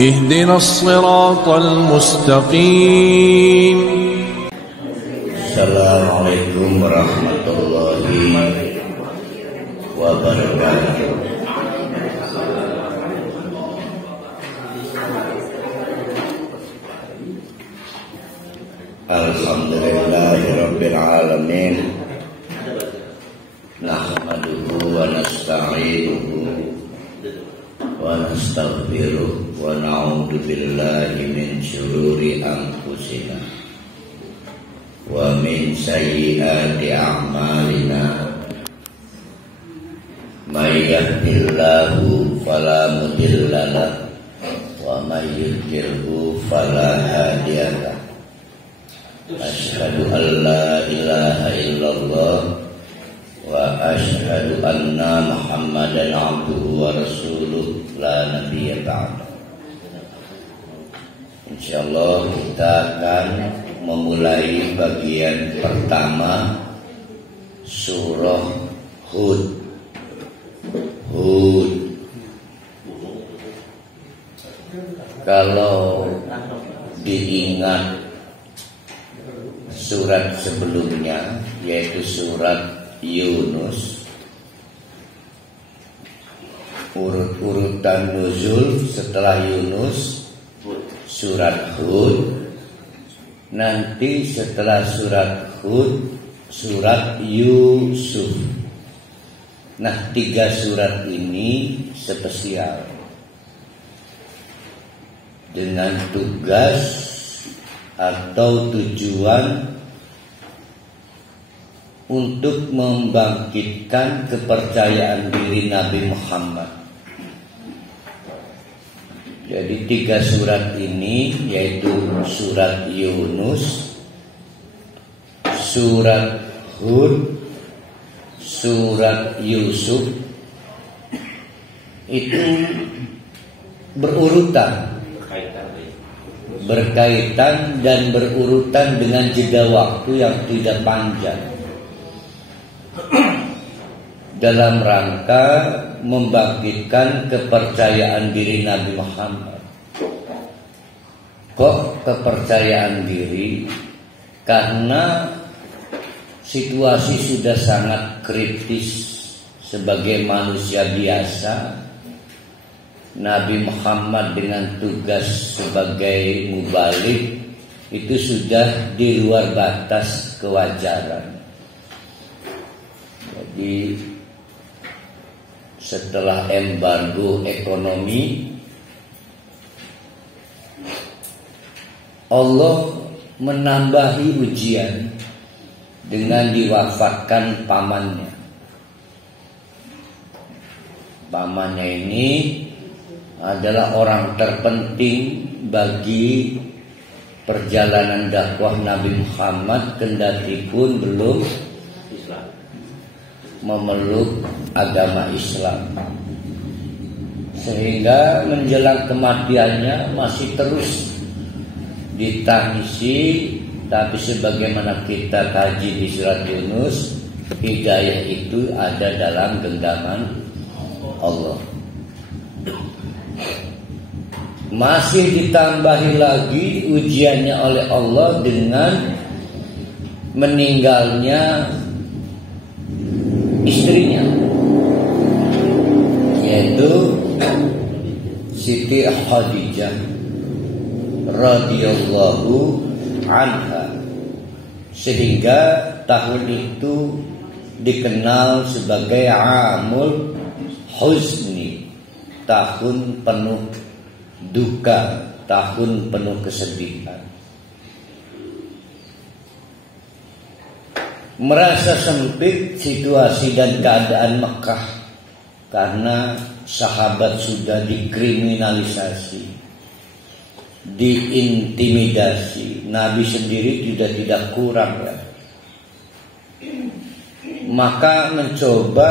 اهدنا الصراط المستقيم. Assalamualaikum warahmatullahi wabarakatuh. Alhamdulillahirabbil alamin. Nahmaduhu wa nasta'inuhu wa nastaghfiruh wa na'udzu billahi min syururi anfusina wa min sayyiati a'malina. May yahdihillahu fala mudilla lahu wa may yudlilhu fala hadiya lahu. Asyhadu an la ilaha illallah wa asyhadu anna Muhammadan abduhu wa rasuluh la nabiyya ba'da. Insyaallah kita akan memulai bagian pertama surah Hud. Kalau diingat surat sebelumnya, yaitu surat Yunus, urut-urutan nuzul setelah Yunus surat Hud, nanti setelah surat Hud surat Yusuf. Nah, 3 surat ini spesial dengan tugas atau tujuan untuk membangkitkan kepercayaan diri Nabi Muhammad. Jadi 3 surat ini yaitu surat Yunus, surat Hud, surat Yusuf itu berkaitan dan berurutan dengan jeda waktu yang tidak panjang dalam rangka membangkitkan kepercayaan diri Nabi Muhammad. Kok kepercayaan diri? Karena situasi sudah sangat kritis. Sebagai manusia biasa, Nabi Muhammad dengan tugas sebagai mubalik itu sudah di luar batas kewajaran. Jadi setelah embargo ekonomi, Allah menambahi ujian dengan diwafatkan pamannya. Pamannya ini adalah orang terpenting bagi perjalanan dakwah Nabi Muhammad, kendati pun belum memeluk agama Islam, sehingga menjelang kematiannya masih terus ditangisi. Tapi sebagaimana kita kaji di surat Yunus, hidayah itu ada dalam genggaman Allah. Masih ditambahi lagi ujiannya oleh Allah dengan meninggalnya istrinya, yaitu Siti Khadijah radhiyallahu anha, sehingga tahun itu dikenal sebagai Amul Huzni, tahun penuh duka, tahun penuh kesedihan. Merasa sempit situasi dan keadaan Mekah karena sahabat sudah dikriminalisasi, diintimidasi. Nabi sendiri juga tidak kurang ya. Maka mencoba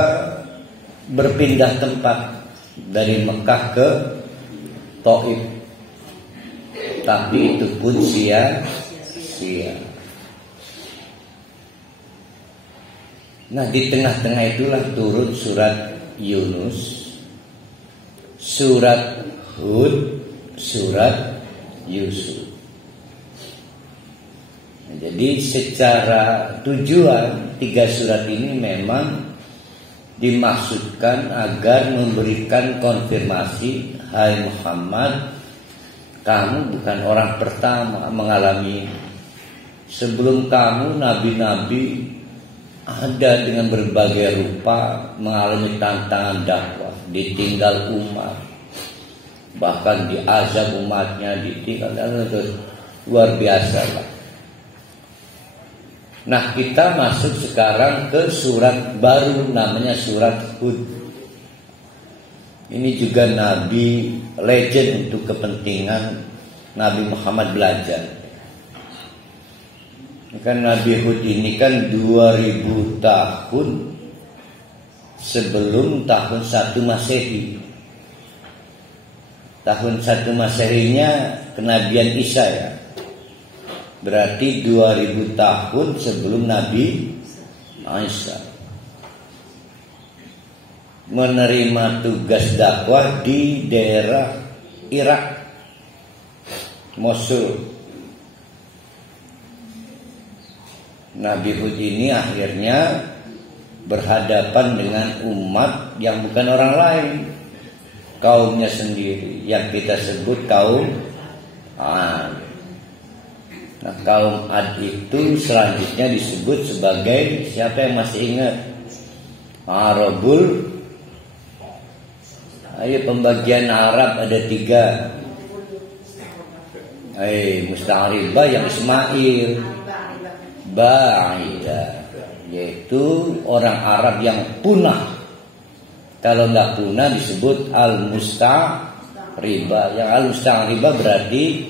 berpindah tempat dari Mekah ke Taif, tapi itu pun sia-sia. Nah, di tengah-tengah itulah turun surat Yunus, surat Hud, surat Yusuf. Jadi secara tujuan 3 surat ini memang dimaksudkan agar memberikan konfirmasi, hai Muhammad, kamu bukan orang pertama mengalami. Sebelum kamu nabi-nabi ada dengan berbagai rupa mengalami tantangan dakwah, ditinggal umat, bahkan diazab umatnya, ditinggal, terus luar biasa lah. Nah, kita masuk sekarang ke surat baru namanya surat Hud. Ini juga nabi legend untuk kepentingan Nabi Muhammad belajar. Kan Nabi Hud ini kan 2000 tahun sebelum tahun 1 Masehi. Tahun 1 Masehinya kenabian Isa ya. Berarti 2000 tahun sebelum Nabi Isa menerima tugas dakwah di daerah Irak, Mosul. Nabi Hud ini akhirnya berhadapan dengan umat yang bukan orang lain, kaumnya sendiri yang kita sebut kaum Ad. Nah, kaum Ad itu selanjutnya disebut sebagai, siapa yang masih ingat? Arabul. Ayo, pembagian Arab ada 3. Musta'ribah yang Ismail, Ba'idah, yaitu orang Arab yang punah. Kalau nggak punah disebut Al-Musta'ribah. Yang Al-Musta'ribah berarti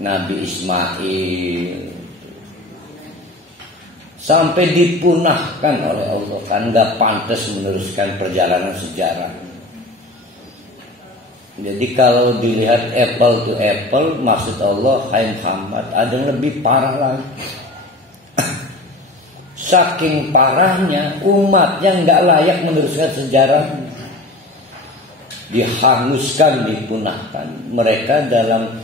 Nabi Ismail. Sampai dipunahkan oleh Allah, kan nggak pantas meneruskan perjalanan sejarah. Jadi kalau dilihat apple to apple, maksud Allah, hai Muhammad, ada yang lebih parah lagi. Saking parahnya umat yang nggak layak meneruskan sejarah, dihanguskan, dipunahkan. Mereka dalam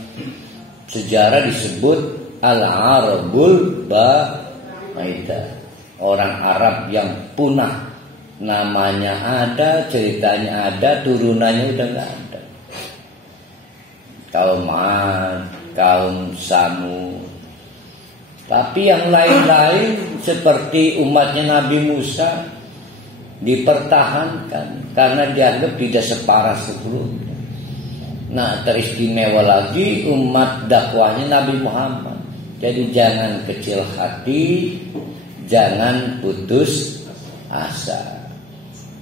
sejarah disebut Al-Arabul Ba'idah, orang Arab yang punah. Namanya ada, ceritanya ada, turunannya udah nggak ada. Kaum Ad, kaum Samud. Tapi yang lain-lain seperti umatnya Nabi Musa dipertahankan karena dianggap tidak separah sebelumnya. Nah, teristimewa lagi umat dakwahnya Nabi Muhammad. Jadi jangan kecil hati, jangan putus asa.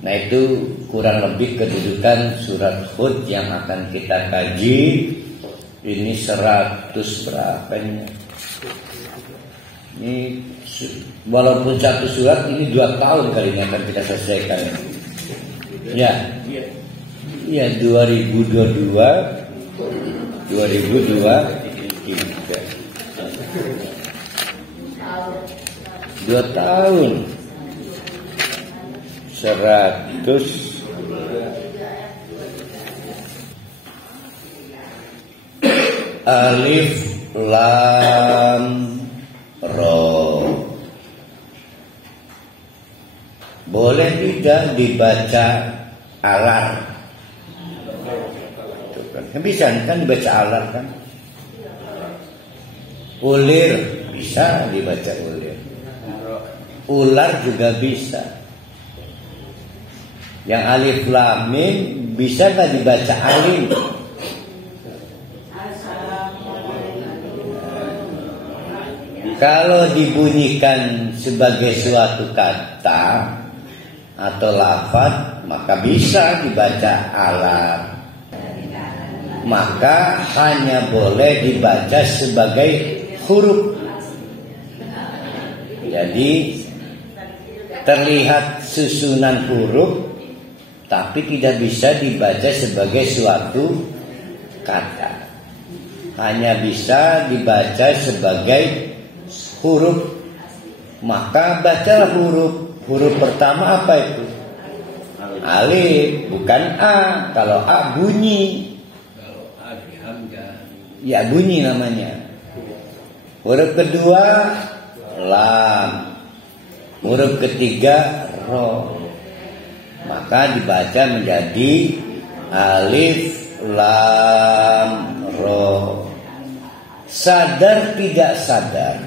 Nah, itu kurang lebih kedudukan surat Hud yang akan kita kaji. Ini 100 berapanya? Ini walaupun 1 surat, ini 2 tahun kali ini akan kita selesaikan. Ya, 2022, 2023, 2 tahun, 100. Alif Lam Ra. Boleh tidak dibaca alar? Bisa kan dibaca alar kan? Ulir bisa dibaca ulir. Ular juga bisa. Yang alif lam mim bisa nggak dibaca alim? Kalau dibunyikan sebagai suatu kata atau lafaz, maka bisa dibaca alar. Maka hanya boleh dibaca sebagai huruf. Jadi terlihat susunan huruf, tapi tidak bisa dibaca sebagai suatu kata. Hanya bisa dibaca sebagai huruf. Maka bacalah huruf. Huruf pertama apa itu? Alif, bukan A. Kalau A bunyi. Ya bunyi namanya. Huruf kedua lam. Huruf ketiga ro. Maka dibaca menjadi alif lam ro. Sadar tidak sadar,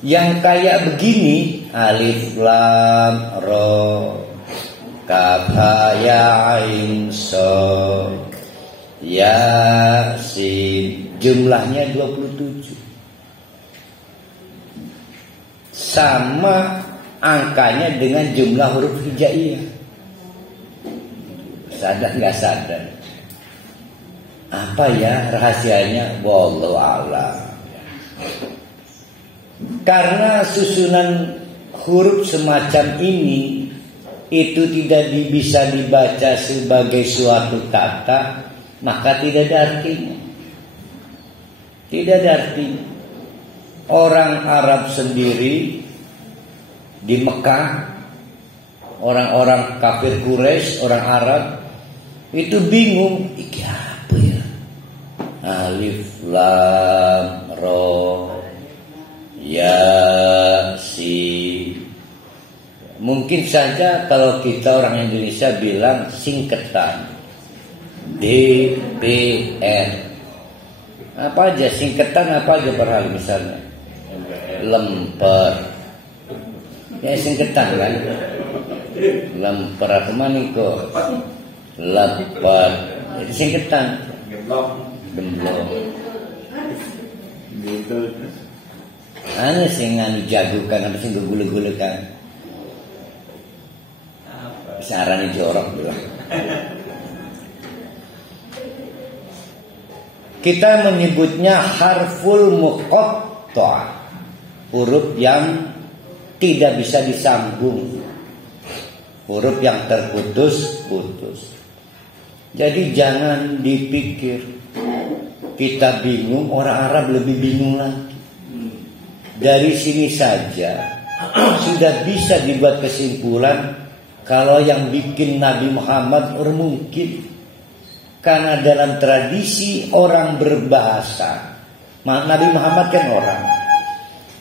yang kayak begini alif lam ro kaf ha ya ain so ya sin, jumlahnya 27. Sama angkanya dengan jumlah huruf hijaiyah. Sadar nggak sadar? Apa ya rahasianya? Wallahu a'lam. Karena susunan huruf semacam ini itu tidak bisa dibaca sebagai suatu kata, maka tidak ada artinya. Tidak ada artinya. Orang Arab sendiri di Mekah, orang-orang kafir Quraisy, orang Arab itu bingung, iki apa ya? Alif lam ro ya sin. Mungkin saja kalau kita orang Indonesia bilang singketan DPR. Apa aja singketan, apa aja per hal, misalnya lemper. Ya singketan kan. Lemper apa mana kok? Lemper. Itu singketan. Gemblong. Ane sing anu jagokan apa sing gule-gulekan. Sarane jorok bilang. Kita menyebutnya harful muqatta', huruf yang tidak bisa disambung, huruf yang terputus-putus. Jadi jangan dipikir kita bingung, orang Arab lebih bingung lagi. Dari sini saja sudah bisa dibuat kesimpulan kalau yang bikin Nabi Muhammad orang mungkin. Karena dalam tradisi orang berbahasa, Nabi Muhammad kan orang,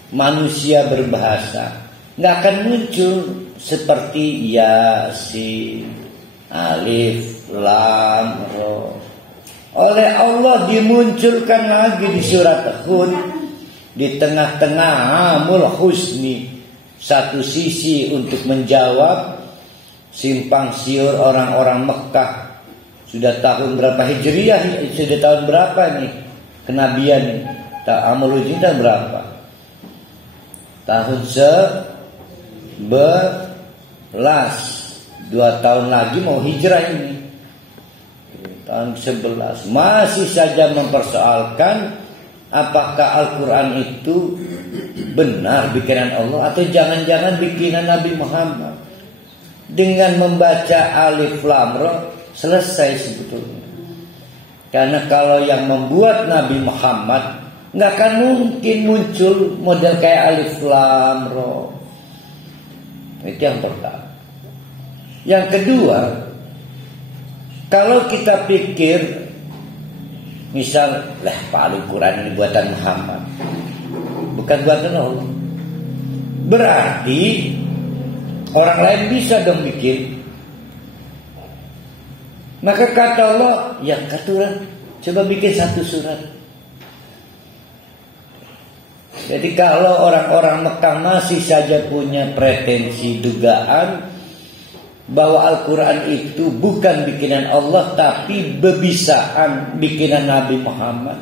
manusia berbahasa, nggak akan muncul seperti Yasin, Alif, Lam, Ro. Oleh Allah dimunculkan lagi di surat Hud, di tengah-tengah Amul Husni, satu sisi untuk menjawab simpang siur orang-orang Mekah. Sudah tahun berapa Hijriah? Sudah tahun berapa nih kenabian nih? Amul Husni tahun berapa? Tahun 11. 2 tahun lagi mau hijrah ini. Tahun 11. Masih saja mempersoalkan apakah Al-Quran itu benar bikinan Allah atau jangan-jangan bikinan Nabi Muhammad. Dengan membaca Alif Lam Ra selesai sebetulnya. Karena kalau yang membuat Nabi Muhammad nggak akan mungkin muncul model kayak Alif Lam Ra. Itu yang pertama. Yang kedua, kalau kita pikir misal Al-Quran ini buatan Muhammad, bukan buatan Allah, berarti orang lain bisa dong bikin. Maka kata Allah, ya kata orang, coba bikin satu surat. Jadi kalau orang-orang Mekah masih saja punya pretensi dugaan bahwa Al-Quran itu bukan bikinan Allah tapi bebisaan bikinan Nabi Muhammad,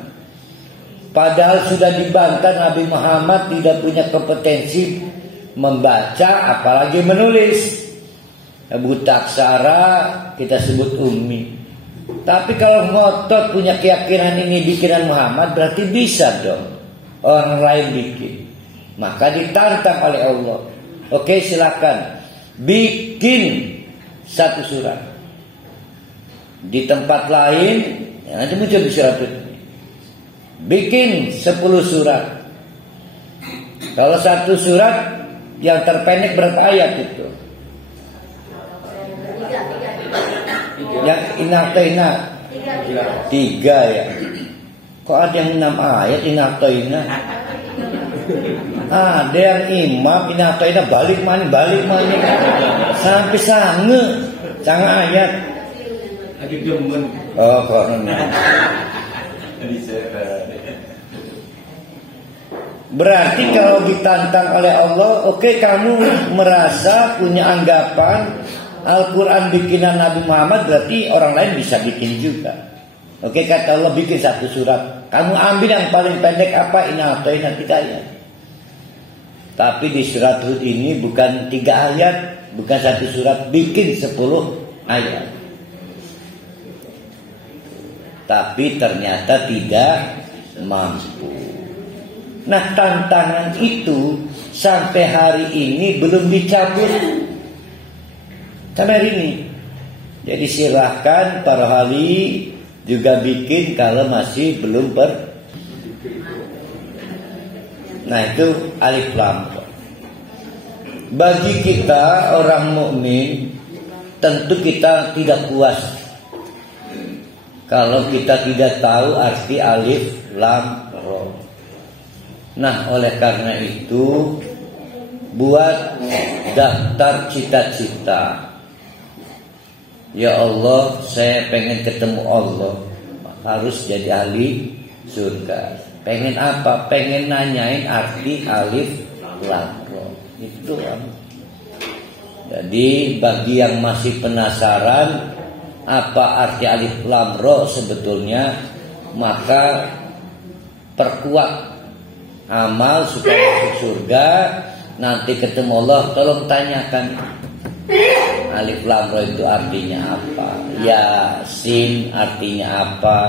padahal sudah dibantah Nabi Muhammad tidak punya kompetensi membaca apalagi menulis. Buta aksara kita sebut ummi. Tapi kalau ngotot punya keyakinan ini bikinan Muhammad, berarti bisa dong orang lain bikin. Maka ditantang oleh Allah. Oke, silakan bikin satu surat. Di tempat lain ya, nanti muncul di surat itu, bikin 10 surat. Kalau satu surat yang terpendek berapa ayat itu? Yang inna 3 ya. Kok ada yang 6 ayat inatoina? Ada yang imam inatoina balik mana sampai sange ayat. Oh kok berarti kalau ditantang oleh Allah, oke, kamu merasa punya anggapan Al-Quran bikinan Nabi Muhammad, berarti orang lain bisa bikin juga. Oke, kata Allah bikin 1 surat, kamu ambil yang paling pendek apa? Inatoina 3 ayat. Tapi di surat Hud ini bukan 3 ayat, bukan 1 surat, bikin 10 ayat. Tapi ternyata tidak mampu. Nah, tantangan itu sampai hari ini belum dicabut. Sampai hari ini. Jadi silahkan para wali juga bikin kalau masih belum Nah, itu alif lam. Bagi kita orang mukmin, tentu kita tidak puas kalau kita tidak tahu arti alif lam ra. Nah, oleh karena itu buat daftar cita-cita. Ya Allah, saya pengen ketemu Allah, harus jadi ahli surga. Pengen apa? Pengen nanyain arti alif lam ra. Itu kan. Jadi bagi yang masih penasaran apa arti alif lam ra sebetulnya, maka perkuat amal supaya masuk surga. Nanti ketemu Allah, tolong tanyakan alif lam ra itu artinya apa, Yasin artinya apa,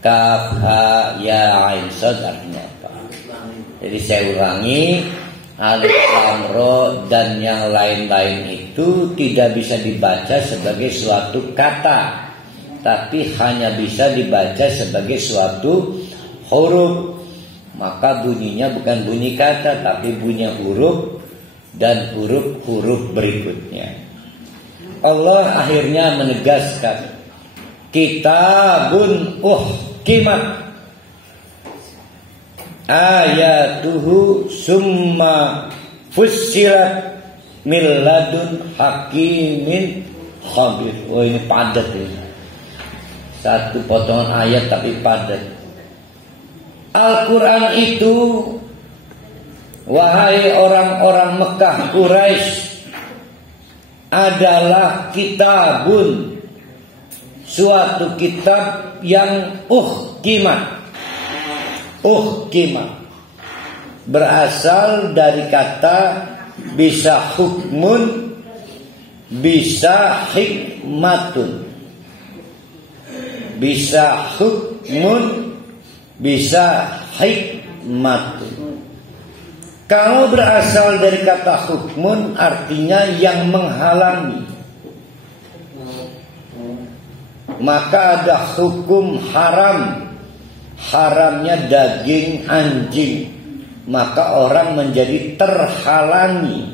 Kaf ha ya ain sad artinya apa. Jadi saya ulangi, alif lam ra dan yang lain-lain itu tidak bisa dibaca sebagai suatu kata, tapi hanya bisa dibaca sebagai suatu huruf. Maka bunyinya bukan bunyi kata, tapi bunyi huruf dan huruf-huruf berikutnya. Allah akhirnya menegaskan, kitabun uhkimat ayatuhu summa fussilat min ladun hakimin khabir. Oh, ini padat ini. Satu potongan ayat tapi padat. Al-Quran itu, wahai orang-orang Mekah Quraisy, adalah kitabun, suatu kitab yang uhkimat. Uhkimat berasal dari kata bisa hukmun, bisa hikmatun. Bisa hukmun, bisa hikmatun. Kalau berasal dari kata hukmun, artinya yang menghalangi. Maka ada hukum haram, haramnya daging anjing, maka orang menjadi terhalangi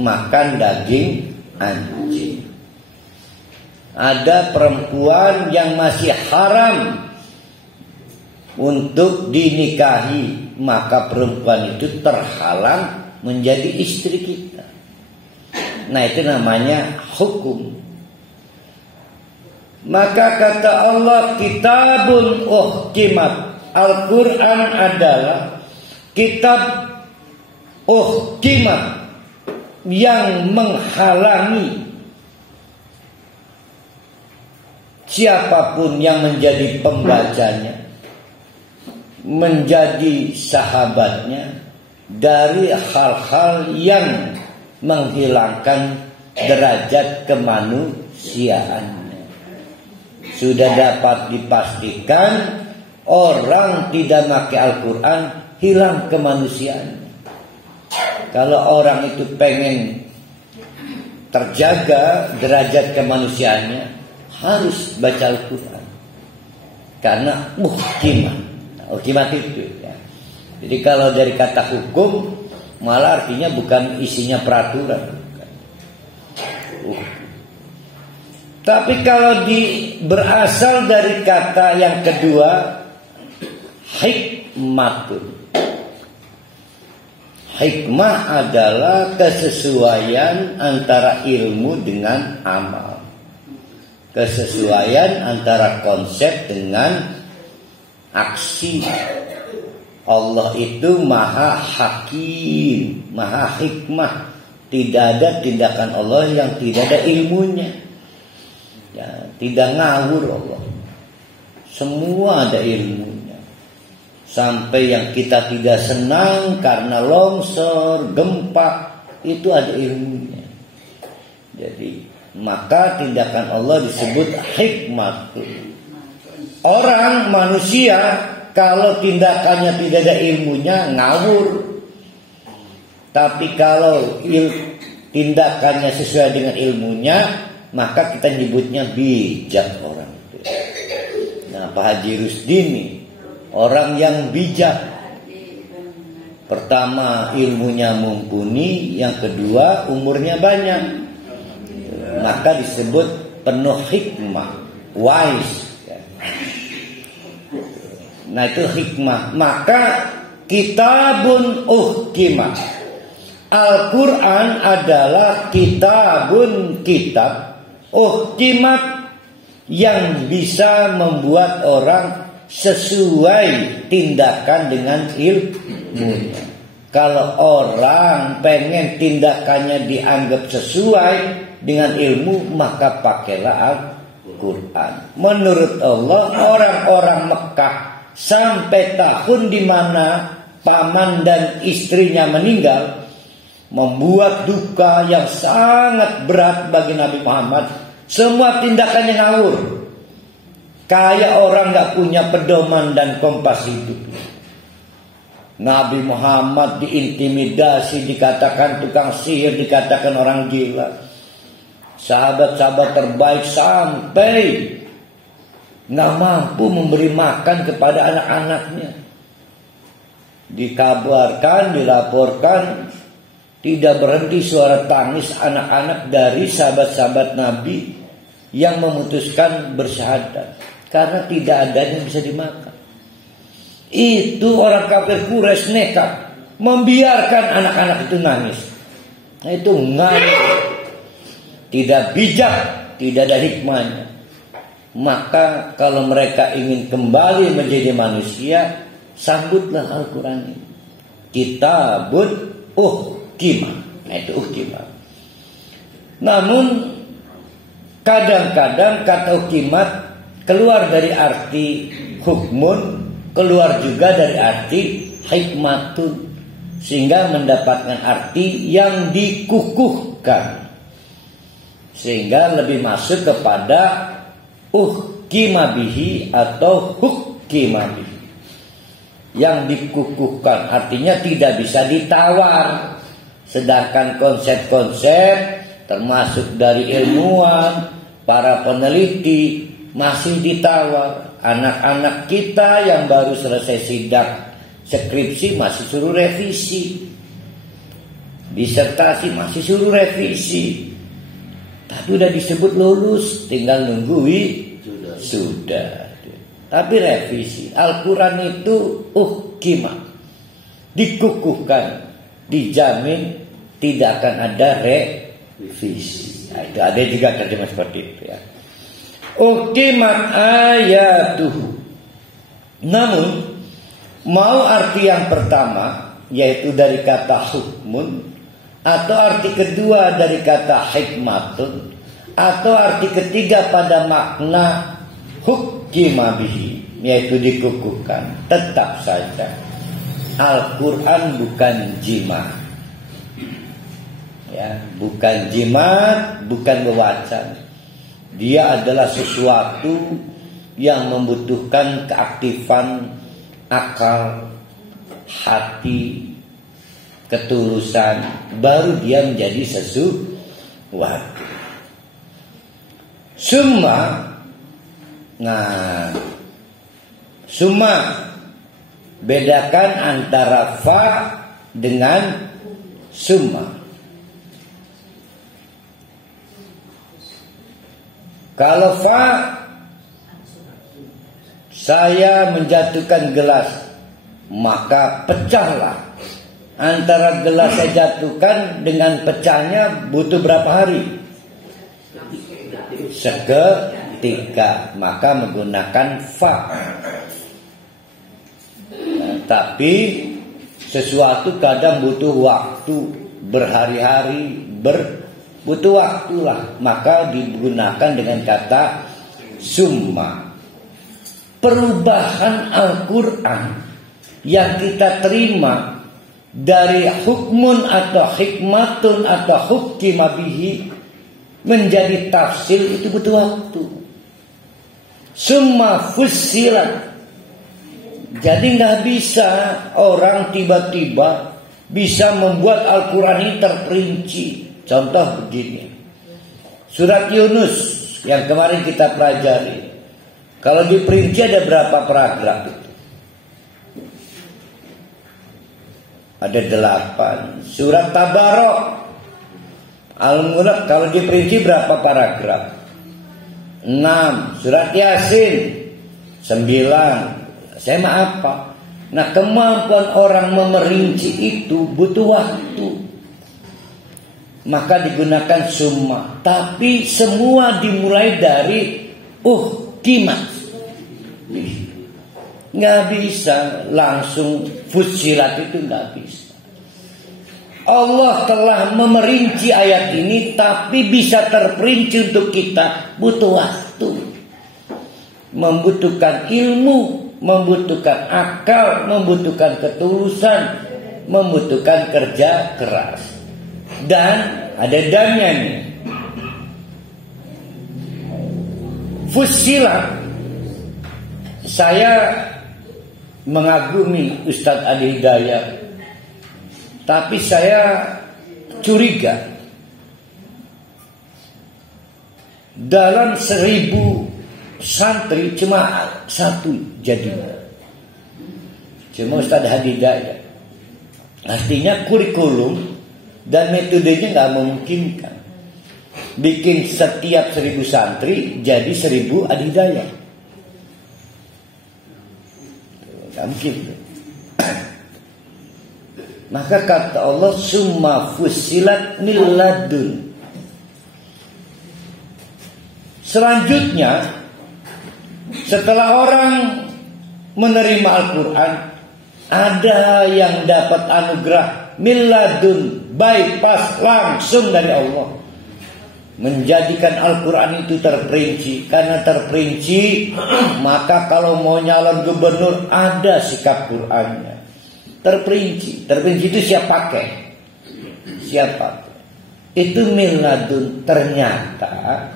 makan daging anjing. Ada perempuan yang masih haram untuk dinikahi, maka perempuan itu terhalang menjadi istri kita. Nah, itu namanya hukum. Maka kata Allah, kitabun uhkimat. Al-Quran adalah kitab uhkimat yang menghalangi siapapun yang menjadi pembacanya, menjadi sahabatnya dari hal-hal yang menghilangkan derajat kemanusiaannya. Sudah dapat dipastikan orang tidak pakai Al-Quran hilang kemanusiaannya. Kalau orang itu pengen terjaga derajat kemanusiaannya, harus baca Al-Quran. Karena muhkimat. Hukimat itu ya. Jadi kalau dari kata hukum, malah artinya bukan isinya peraturan. Tapi kalau berasal dari kata yang kedua, hikmatun. Hikmah adalah kesesuaian antara ilmu dengan amal. Kesesuaian antara konsep dengan aksi. Allah itu maha hakim, maha hikmah. Tidak ada tindakan Allah yang tidak ada ilmunya. Ya, tidak ngawur Allah. Semua ada ilmunya. Sampai yang kita tidak senang karena longsor, gempa, itu ada ilmunya. Jadi maka tindakan Allah disebut hikmat. Orang manusia kalau tindakannya tidak ada ilmunya ngawur. Tapi kalau tindakannya sesuai dengan ilmunya, maka kita nyebutnya bijak orang itu. Nah, Pak Haji Rusdini orang yang bijak. Pertama, ilmunya mumpuni. Yang kedua, umurnya banyak. Maka disebut penuh hikmah, wise. Nah, itu hikmah. Maka kitabun uhkimah. Al-Quran adalah kitabun kitab uhkimat yang bisa membuat orang sesuai tindakan dengan ilmunya. Kalau orang pengen tindakannya dianggap sesuai dengan ilmu, maka pakailah Al-Quran. Menurut Allah, orang-orang Mekah sampai tahun di mana paman dan istrinya meninggal, membuat duka yang sangat berat bagi Nabi Muhammad. Semua tindakannya ngawur, kayak orang gak punya pedoman dan kompas hidup. Nabi Muhammad diintimidasi, dikatakan tukang sihir, dikatakan orang gila. Sahabat-sahabat terbaik sampai gak mampu memberi makan kepada anak-anaknya. Dikabarkan, dilaporkan, tidak berhenti suara tangis anak-anak dari sahabat-sahabat Nabi yang memutuskan bersyahadat karena tidak ada yang bisa dimakan. Itu orang kafir Quraisy nekat membiarkan anak-anak itu nangis. Nah, itu ngawur, tidak bijak, tidak ada hikmahnya. Maka kalau mereka ingin kembali menjadi manusia, sambutlah Al-Quran ini. Kitabun uhkimah. Nah, itu uhkimah. Namun kadang-kadang kata uhkimat keluar dari arti hukmun, keluar juga dari arti hikmatun, sehingga mendapatkan arti yang dikukuhkan, sehingga lebih masuk kepada uhkimah bihi atau hukimah bihi, yang dikukuhkan, artinya tidak bisa ditawar. Sedangkan konsep-konsep termasuk dari ilmuwan, para peneliti masih ditawar. Anak-anak kita yang baru selesai sidang skripsi masih suruh revisi, disertasi masih suruh revisi. Tapi udah disebut lulus, tinggal nunggui sudah. Tapi revisi Al-Quran itu uhkimah, dikukuhkan, dijamin tidak akan ada revisi. Nah, itu ada juga terjemah seperti itu ya. Uhkimat ayatuhu. Namun mau arti yang pertama, yaitu dari kata hukmun, atau arti kedua dari kata hikmatun, atau arti ketiga pada makna hukimah bihi, yaitu dikukuhkan, tetap saja Al-Quran bukan jimat. Ya, bukan jimat, bukan wacana. Dia adalah sesuatu yang membutuhkan keaktifan akal, hati, ketulusan, baru dia menjadi sesuatu. Summa bedakan antara fa dengan summa. Kalau fa, saya menjatuhkan gelas, maka pecahlah. Antara gelas saya jatuhkan dengan pecahnya butuh berapa hari? Seketika. Maka menggunakan fa. Tapi sesuatu kadang butuh waktu, berhari-hari, butuh waktu lah. Maka digunakan dengan kata summa. Perubahan Al-Quran yang kita terima dari hukmun atau hikmatun atau hukima bihi menjadi tafsir itu butuh waktu. Summa fussilat. Jadi nggak bisa orang tiba-tiba bisa membuat Al-Quran ini terperinci. Contoh begini, surat Yunus yang kemarin kita pelajari, kalau diperinci ada berapa paragraf itu? Ada 8. Surat Tabarok, Al-Mulk, kalau diperinci berapa paragraf? 6. Surat Yasin 9. Saya mah apa? Nah, kemampuan orang memerinci itu butuh waktu. Maka digunakan summa. Tapi semua dimulai dari kimat. Nggak bisa langsung fusilat, itu nggak bisa. Allah telah memerinci ayat ini, tapi bisa terperinci untuk kita butuh waktu, membutuhkan ilmu, membutuhkan akal, membutuhkan ketulusan, membutuhkan kerja keras. Dan ada dannya nih. Fusilat. Saya mengagumi Ustadz Adi Hidayat, tapi saya curiga dalam 1000 santri cuma 1 jadinya, cuma Ustadz Adi Hidayat. Artinya kurikulum dan metodenya nggak memungkinkan bikin setiap 1000 santri jadi 1000 Adi Hidayat. Gak mungkin. Maka kata Allah summa fusilat min ladun. Selanjutnya, setelah orang menerima Al-Quran, ada yang dapat anugerah min ladun, bypass langsung dari Allah, menjadikan Al-Quran itu terperinci. Karena terperinci, maka kalau mau nyalon gubernur ada sikap Qurannya. Terperinci itu siap pakai. Itu miladun. Ternyata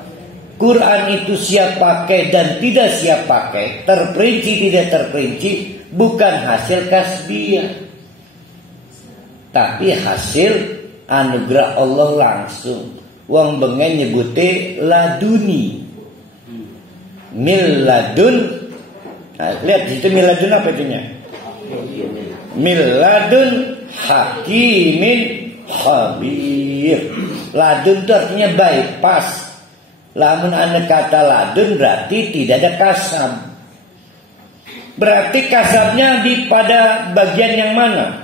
Quran itu siap pakai dan tidak siap pakai, terperinci tidak terperinci, bukan hasil kasbiyah, tapi hasil anugerah Allah langsung. Wong bengen nyebute laduni. Miladun. Nah, lihat itu miladun apa itunya? Miladun hakimin khabir. Ladun itu artinya bypass. Lamun anda kata ladun berarti tidak ada kasab. Berarti kasabnya pada bagian yang mana?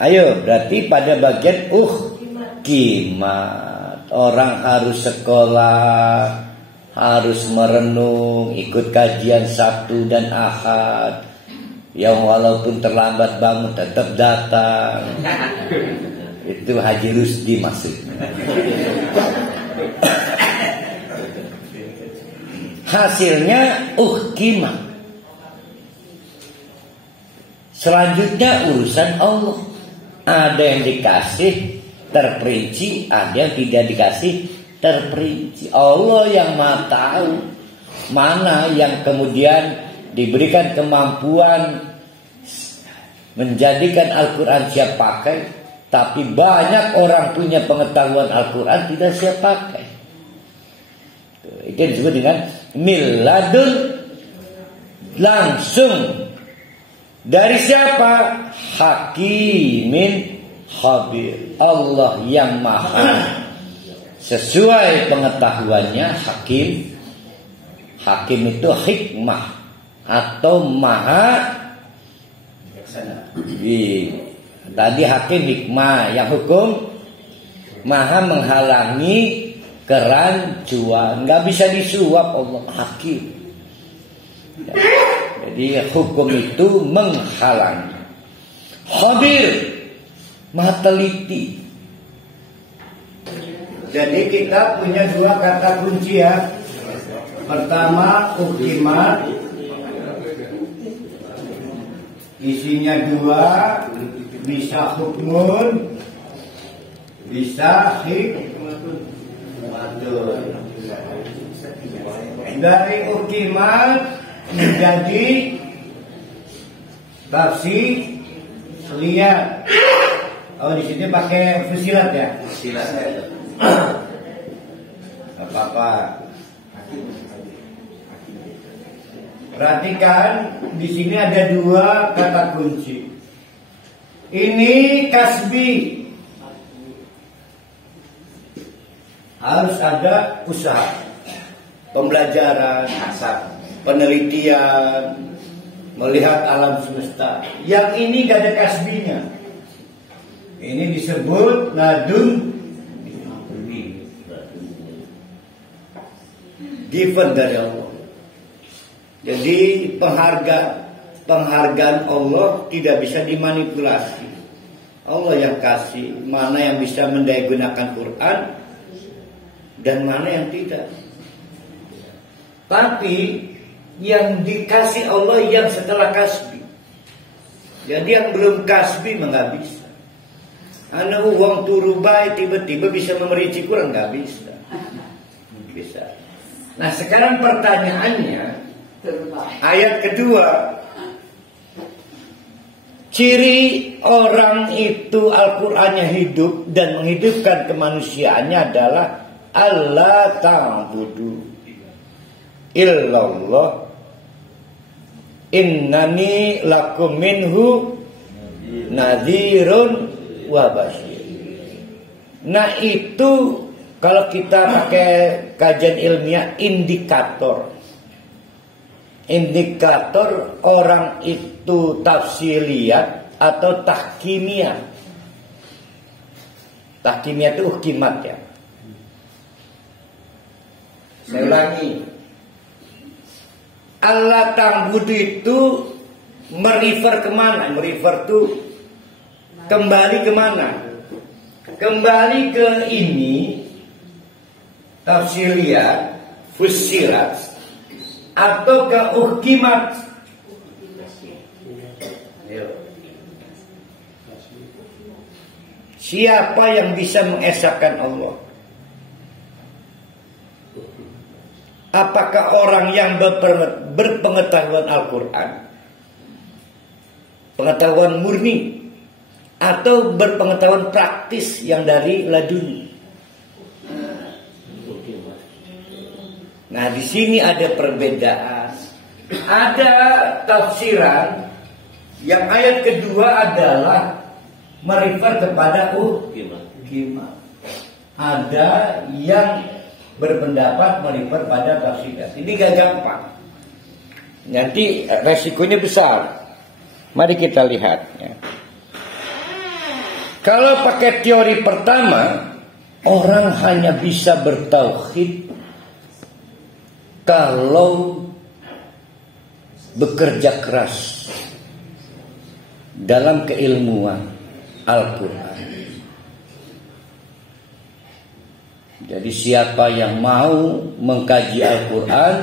Ayo, berarti pada bagian kimat. Orang harus sekolah, harus merenung, ikut kajian Sabtu dan Ahad. Yang walaupun terlambat bangun tetap datang. Itu Haji Rusdi maksudnya. Hasilnya kimat. Selanjutnya urusan Allah. Ada yang dikasih terperinci, ada yang tidak dikasih terperinci. Allah yang Maha tahu mana yang kemudian diberikan kemampuan menjadikan Al-Quran siap pakai, tapi banyak orang punya pengetahuan Al-Quran tidak siap pakai. Itu disebut dengan miladun, langsung dari siapa? Hakimin khabir. Allah yang maha sesuai pengetahuannya hakim. Hakim itu hikmah atau maha tadi hakim hikmah, yang hukum maha menghalangi kerancuan, nggak bisa disuap Allah hakim. Jadi hukum itu menghalangi. Khabir, maha teliti. Jadi kita punya dua kata kunci ya. Pertama ukimat, isinya dua, bisa hukmun, bisa hikmatun. Dari ukimat menjadi tafsir lihat. Oh, di sini pakai fusilat ya? Fusilat ya. Apa-apa. Perhatikan, di sini ada dua kata kunci. Ini kasbi. Harus ada usaha, pembelajaran, penelitian, melihat alam semesta. Yang ini gak ada kasbinya. Ini disebut ladun, given dari Allah. Jadi penghargaan Allah tidak bisa dimanipulasi. Allah yang kasih, mana yang bisa mendayagunakan Quran dan mana yang tidak. Tapi yang dikasih Allah yang setelah kasbi. Jadi yang belum kasbi nggak bisa. Anak uang turu baik tiba-tiba bisa memericik Quran, nggak bisa. Bisa. Nah sekarang pertanyaannya, ayat kedua, ciri orang itu Al-Qur'annya hidup dan menghidupkan kemanusiaannya adalah Allah ta'budu illallah innani lakum minhu nadhirun wa basyir. Nah itu kalau kita pakai kajian ilmiah indikator orang itu tafsiliyat atau tahkimiyah. Tahkimiyah itu hukimat ya. Saya ulangi. Allah ta'budu itu merefer kemana? Merefer itu kembali kemana? Kembali ke ini tafsiliyat, fusilat, atau ke hukimat. Siapa yang bisa mengesahkan Allah? Apakah orang yang berpengetahuan Al-Quran, pengetahuan murni, atau berpengetahuan praktis yang dari laduni? Nah di sini ada perbedaan. Ada tafsiran yang ayat kedua adalah merefer kepada hukimat. Ada yang berpendapat merefer pada tafsiran. Ini gak gampang. Nanti resikonya besar. Mari kita lihat ya. Kalau pakai teori pertama, orang hanya bisa bertauhid kalau bekerja keras dalam keilmuan Al-Quran. Jadi siapa yang mau mengkaji Al-Quran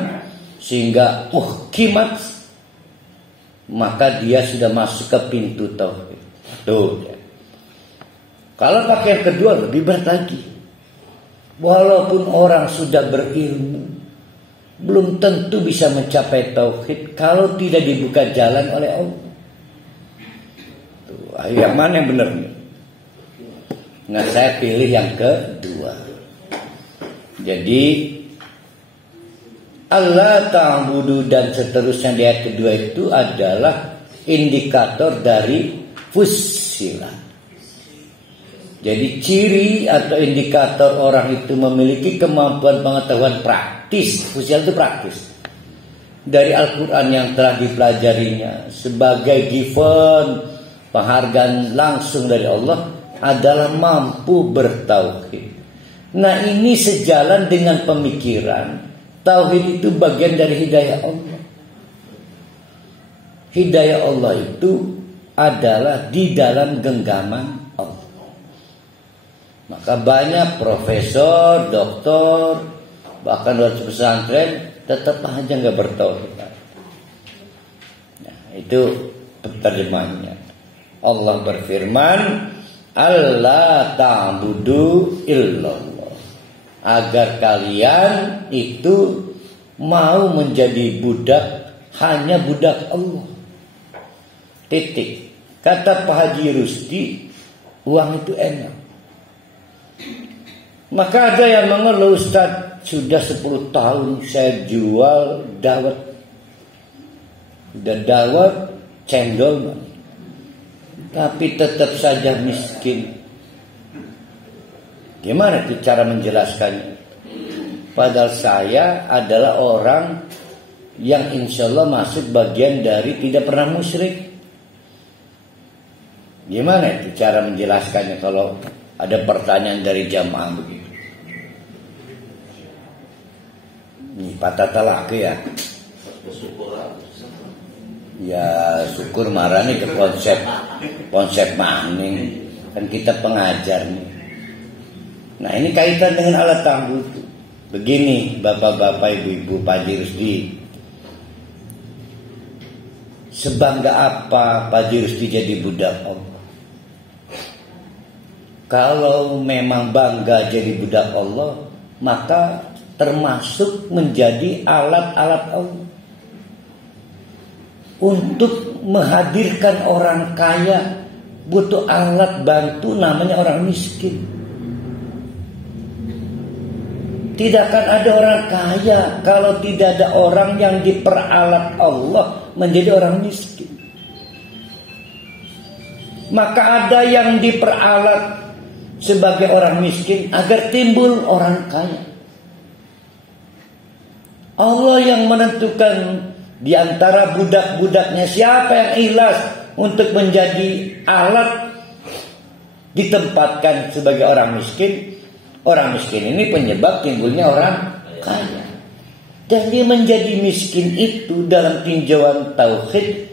sehingga hukimat, maka dia sudah masuk ke pintu tauhid. Tuh ya. Kalau pakai yang kedua lebih berat lagi. Walaupun orang sudah berilmu, belum tentu bisa mencapai tauhid kalau tidak dibuka jalan oleh Allah. Tuh, yang mana yang benar nih? Nah saya pilih yang kedua. Jadi Allah ta'budu dan seterusnya di ayat kedua itu adalah indikator dari fusilat. Jadi ciri atau indikator orang itu memiliki kemampuan pengetahuan praktis, khususnya itu praktis, dari Al-Quran yang telah dipelajarinya sebagai given penghargaan langsung dari Allah adalah mampu bertauhid. Nah, ini sejalan dengan pemikiran tauhid itu bagian dari hidayah Allah. Hidayah Allah itu adalah di dalam genggaman Allah. Maka banyak profesor, doktor, bahkan lulus pesantren tetap aja nggak bertauhid. Nah, itu terjemahannya. Allah berfirman, Allah ta'budu illallah, agar kalian itu mau menjadi budak, hanya budak Allah. Titik. Kata Pak Haji Rusdi, uang itu enak. Maka ada yang mengeluh, Ustaz, sudah 10 tahun saya jual dawet. Udah dawet, cendol, tapi tetap saja miskin. Gimana itu cara menjelaskannya? Padahal saya adalah orang yang insya Allah masuk bagian dari tidak pernah musyrik. Gimana itu cara menjelaskannya kalau ada pertanyaan dari jamaah begitu? Ini patah talak ya. Ya syukur marah nih ke konsep maning. Kan kita pengajar nih. Nah, ini kaitan dengan alat ta'bud. Begini bapak-bapak, ibu-ibu, Pak Haji Rusdi. Sebangga apa Pak Haji Rusdi jadi budak Allah? Kalau memang bangga jadi budak Allah, maka termasuk menjadi alat-alat Allah untuk menghadirkan orang kaya. Butuh alat bantu namanya orang miskin. Tidak akan ada orang kaya kalau tidak ada orang yang diperalat Allah menjadi orang miskin. Maka ada yang diperalat sebagai orang miskin agar timbul orang kaya. Allah yang menentukan di antara budak-budaknya siapa yang ikhlas untuk menjadi alat ditempatkan sebagai orang miskin. Orang miskin ini penyebab timbulnya orang kaya. Dan dia menjadi miskin itu dalam tinjauan tauhid,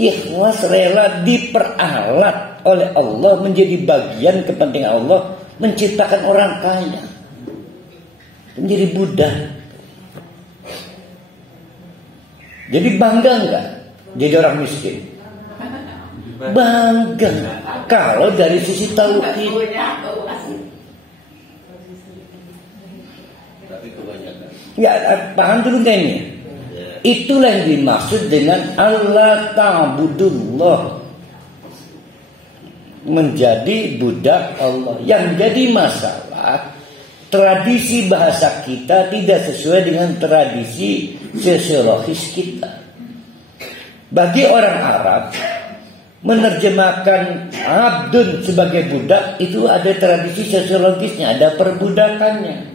ikhlas rela diperalat oleh Allah menjadi bagian kepentingan Allah menciptakan orang kaya, menjadi budak. Jadi bangga enggak jadi orang miskin? Bangga kalau dari sisi tauhid. Ya, paham dulu kan ini? Itulah yang dimaksud dengan Allah ta'budullah, menjadi budak Allah. Yang jadi masalah, tradisi bahasa kita tidak sesuai dengan tradisi sosiologis kita. Bagi orang Arab, menerjemahkan abdun sebagai budak itu ada tradisi sosiologisnya, ada perbudakannya.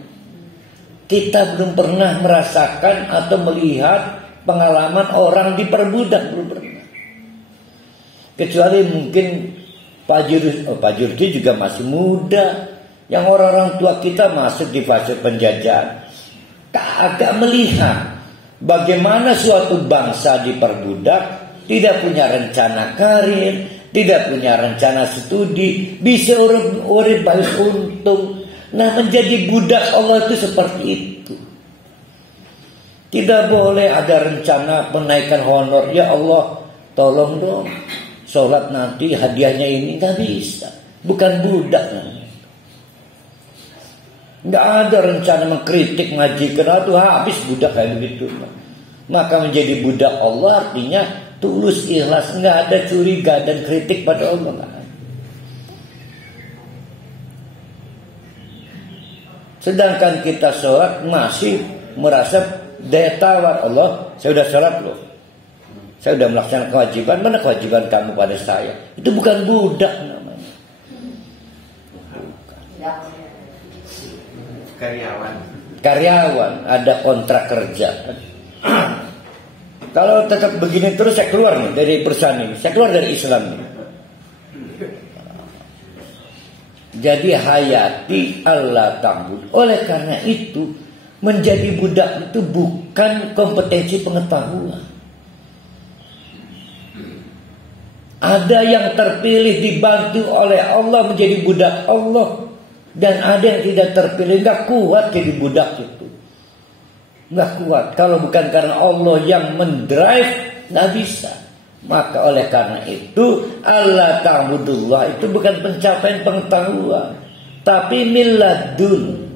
Kita belum pernah merasakan atau melihat pengalaman orang diperbudak, belum pernah. Kecuali mungkin Pak Jurdi juga masih muda, yang orang-orang tua kita masuk di fase penjajahan. Agak melihat bagaimana suatu bangsa diperbudak, tidak punya rencana karir, tidak punya rencana studi, bisa urip baik untung. Nah, menjadi budak Allah itu seperti itu. Tidak boleh ada rencana penaikan honor. Ya Allah, tolong dong, sholat nanti hadiahnya ini. Gak bisa. Bukan budak. Gak ada rencana mengkritik, ngajikan. Aduh, habis budak kayak begitu. Maka menjadi budak Allah artinya tulus, ikhlas. Gak ada curiga dan kritik pada Allah. Sedangkan kita sholat masih merasa daya tawar. Allah, saya sudah sholat loh, saya sudah melaksanakan kewajiban. Mana kewajiban kamu pada saya? Itu bukan budak namanya. Karyawan ada kontrak kerja. Kalau tetap begini terus saya keluar nih dari perusahaan ini, saya keluar dari Islam nih. Jadi hayati Allah ta'bud. Oleh karena itu menjadi budak itu bukan kompetensi pengetahuan. Ada yang terpilih dibantu oleh Allah menjadi budak Allah, dan ada yang tidak terpilih, nggak kuat jadi budak itu, nggak kuat. Kalau bukan karena Allah yang mendrive, nggak bisa. Maka oleh karena itu Allah ta'budullah itu bukan pencapaian pengetahuan, tapi miladun.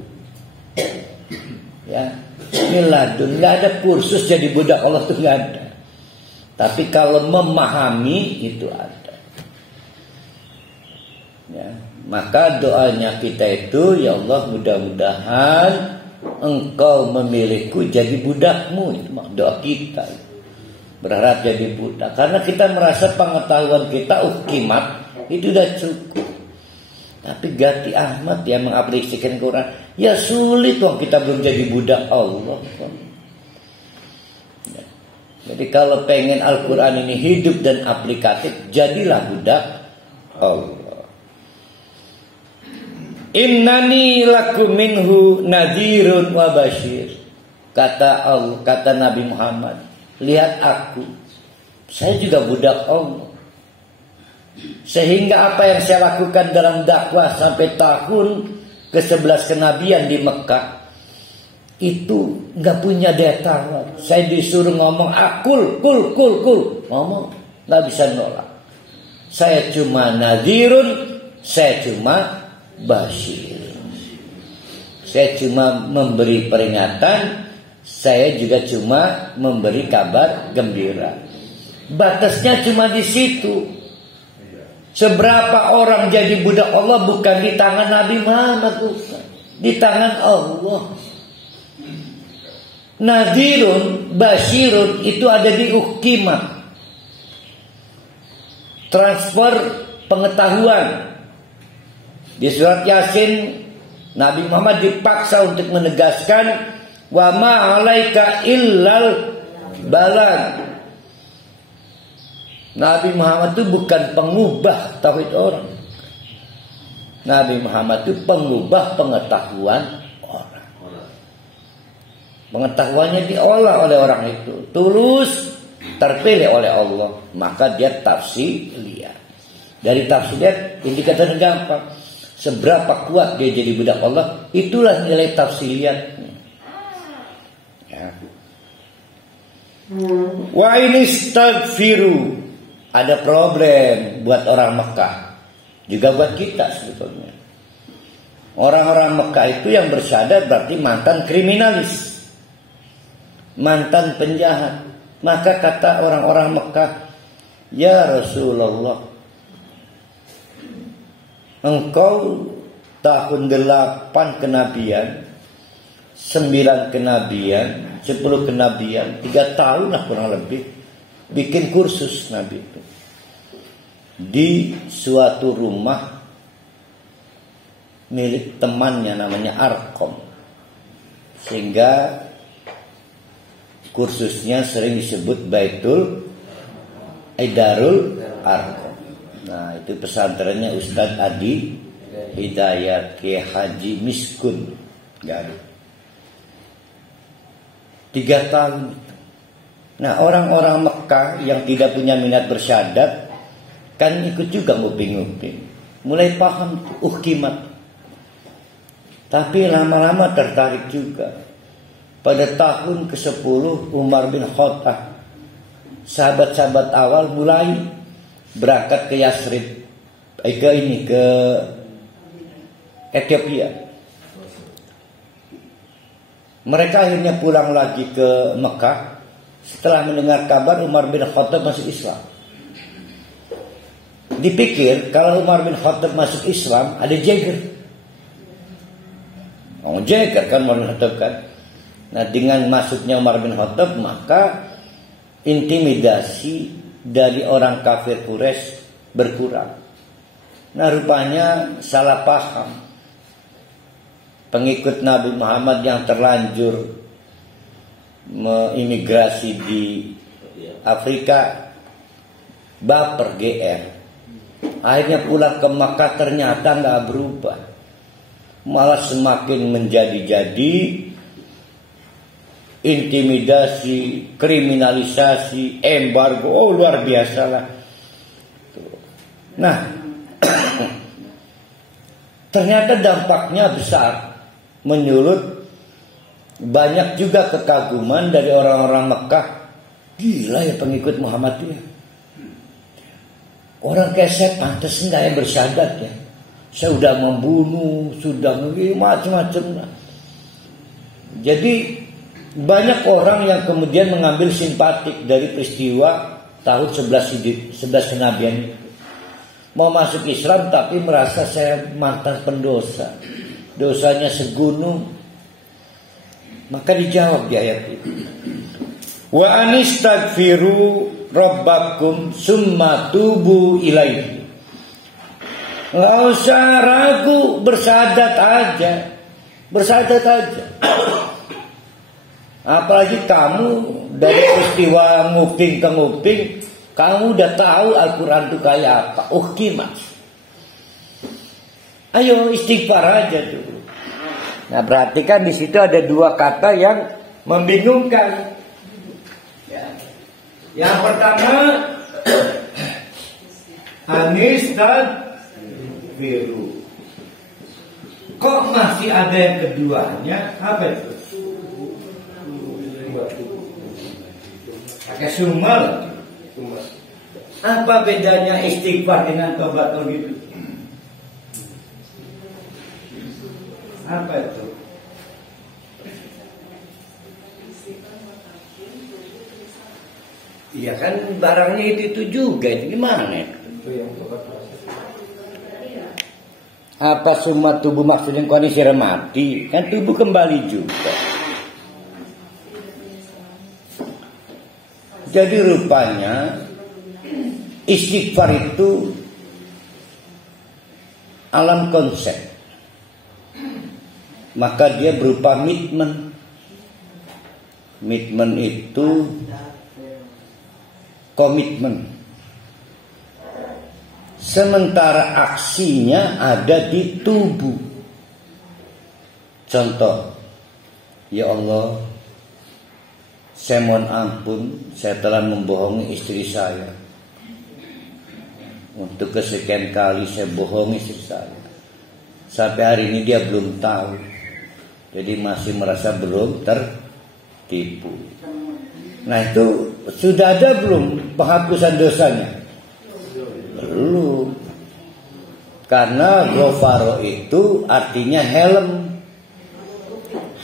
Ya, miladun. Nggak ada kursus jadi budak Allah itu nggak ada. Tapi kalau memahami itu ada. Ya, maka doanya kita itu, ya Allah mudah-mudahan Engkau memilihku jadi budakmu. Itu doa kita. Berharap jadi budak. Karena kita merasa pengetahuan kita ukimat itu sudah cukup. Tapi Gati Ahmad yang mengaplikasikan Quran, ya sulit kok kita belum jadi budak Allah. Jadi kalau pengen Al-Quran ini hidup dan aplikatif, jadilah budak Allah. Innani lakum minhu nadhirun wa bashir. Kata Allah, kata Nabi Muhammad, lihat aku, saya juga budak Allah. Sehingga apa yang saya lakukan dalam dakwah sampai tahun ke-11 kenabian di Mekah, itu nggak punya daya tawar. Saya disuruh ngomong kul ngomong, nggak bisa nolak. Saya cuma nadhirun, saya cuma basyir. Saya cuma memberi peringatan, saya juga cuma memberi kabar gembira. Batasnya cuma di situ. Seberapa orang jadi budak Allah bukan di tangan Nabi Muhammad, bukan, di tangan Allah. Nadhirun, basyirun itu ada di uhkimat. Transfer pengetahuan. Di surat Yasin Nabi Muhammad dipaksa untuk menegaskan wa ma 'alaika illal balag. Nabi Muhammad itu bukan pengubah tauhid orang. Nabi Muhammad itu pengubah pengetahuan orang. Pengetahuannya diolah oleh orang itu, tulus, terpilih oleh Allah, maka dia tafsir lihat. Dari tafsir lihat indikator gampang. Seberapa kuat dia jadi budak Allah, itulah nilai tafsiriyatnya. Ya. Wa inistaghfiru. Ada problem buat orang Mekah, juga buat kita sebetulnya. Orang-orang Mekah itu yang bersyahadat berarti mantan kriminalis, mantan penjahat. Maka kata orang-orang Mekah, ya Rasulullah, engkau tahun 8 kenabian, 9 kenabian, 10 kenabian, 3 tahun lah kurang lebih, bikin kursus Nabi itu di suatu rumah milik temannya namanya Arqam, sehingga kursusnya sering disebut Baitul Darul Arqam. Nah, itu pesantrennya Ustadz Adi Hidayat Kiai Haji Miskun Garut. 3 tahun. Nah, orang-orang Mekah yang tidak punya minat bersyahadat kan ikut juga nguping-nguping, mulai paham uhkimat. Tapi lama-lama tertarik juga. Pada tahun ke-10 Umar bin Khattab, sahabat-sahabat awal mulai berangkat ke Yasrib, ke Ethiopia. Mereka akhirnya pulang lagi ke Mekah setelah mendengar kabar Umar bin Khattab masuk Islam. Dipikir kalau Umar bin Khattab masuk Islam ada jeger. Oh, jeger kan Umar bin Khattab kan. Nah, dengan masuknya Umar bin Khattab, maka intimidasi dari orang kafir Quraisy berkurang. Nah, rupanya salah paham. pengikut Nabi Muhammad yang terlanjur memigrasi di Afrika baper GR. Akhirnya pulang ke Makkah, ternyata nggak berubah, malah semakin menjadi-jadi, intimidasi, kriminalisasi, embargo, luar biasa lah. Nah, ternyata dampaknya besar, menyulut banyak juga kekaguman dari orang-orang Mekah. Gila ya pengikut Muhammad ya. Orang kayak saya pantas enggak ya bersyahadat ya. Saya sudah membunuh, sudah macam-macam. Jadi banyak orang yang kemudian mengambil simpatik dari peristiwa tahun 11 kenabian itu. Mau masuk Islam tapi merasa saya mantan pendosa, dosanya segunung. Maka dijawab di ayat itu, wa anistaghfiru rabbakum summa tubu ilaihi. Nggak usah ragu, bersyahadat aja. Apalagi kamu dari peristiwa nguping ke nguping, kamu udah tahu Al-Quran itu kayak apa. Mas, ayo istighfar aja dulu. Nah, perhatikan di situ ada dua kata yang membingungkan. Yang pertama, anistaghfiru. Kok masih ada yang keduanya? Apa itu? Pakai sumal. Apa bedanya istighfar dengan tobat gitu? Apa itu? Iya kan barangnya itu juga. Itu gimana? Apa semua tubuh maksudnya kondisi mati? Kan tubuh kembali juga. Jadi rupanya istighfar itu alam konsep. Maka dia berupa mitmen. Mitmen itu komitmen. Sementara aksinya ada di tubuh. Contoh, ya Allah, saya mohon ampun, saya telah membohongi istri saya. Untuk kesekian kali saya bohongi istri saya. Sampai hari ini dia belum tahu. Jadi masih merasa belum tertipu. Nah itu sudah ada belum penghapusan dosanya? Belum. Karena ghafaro itu artinya helm.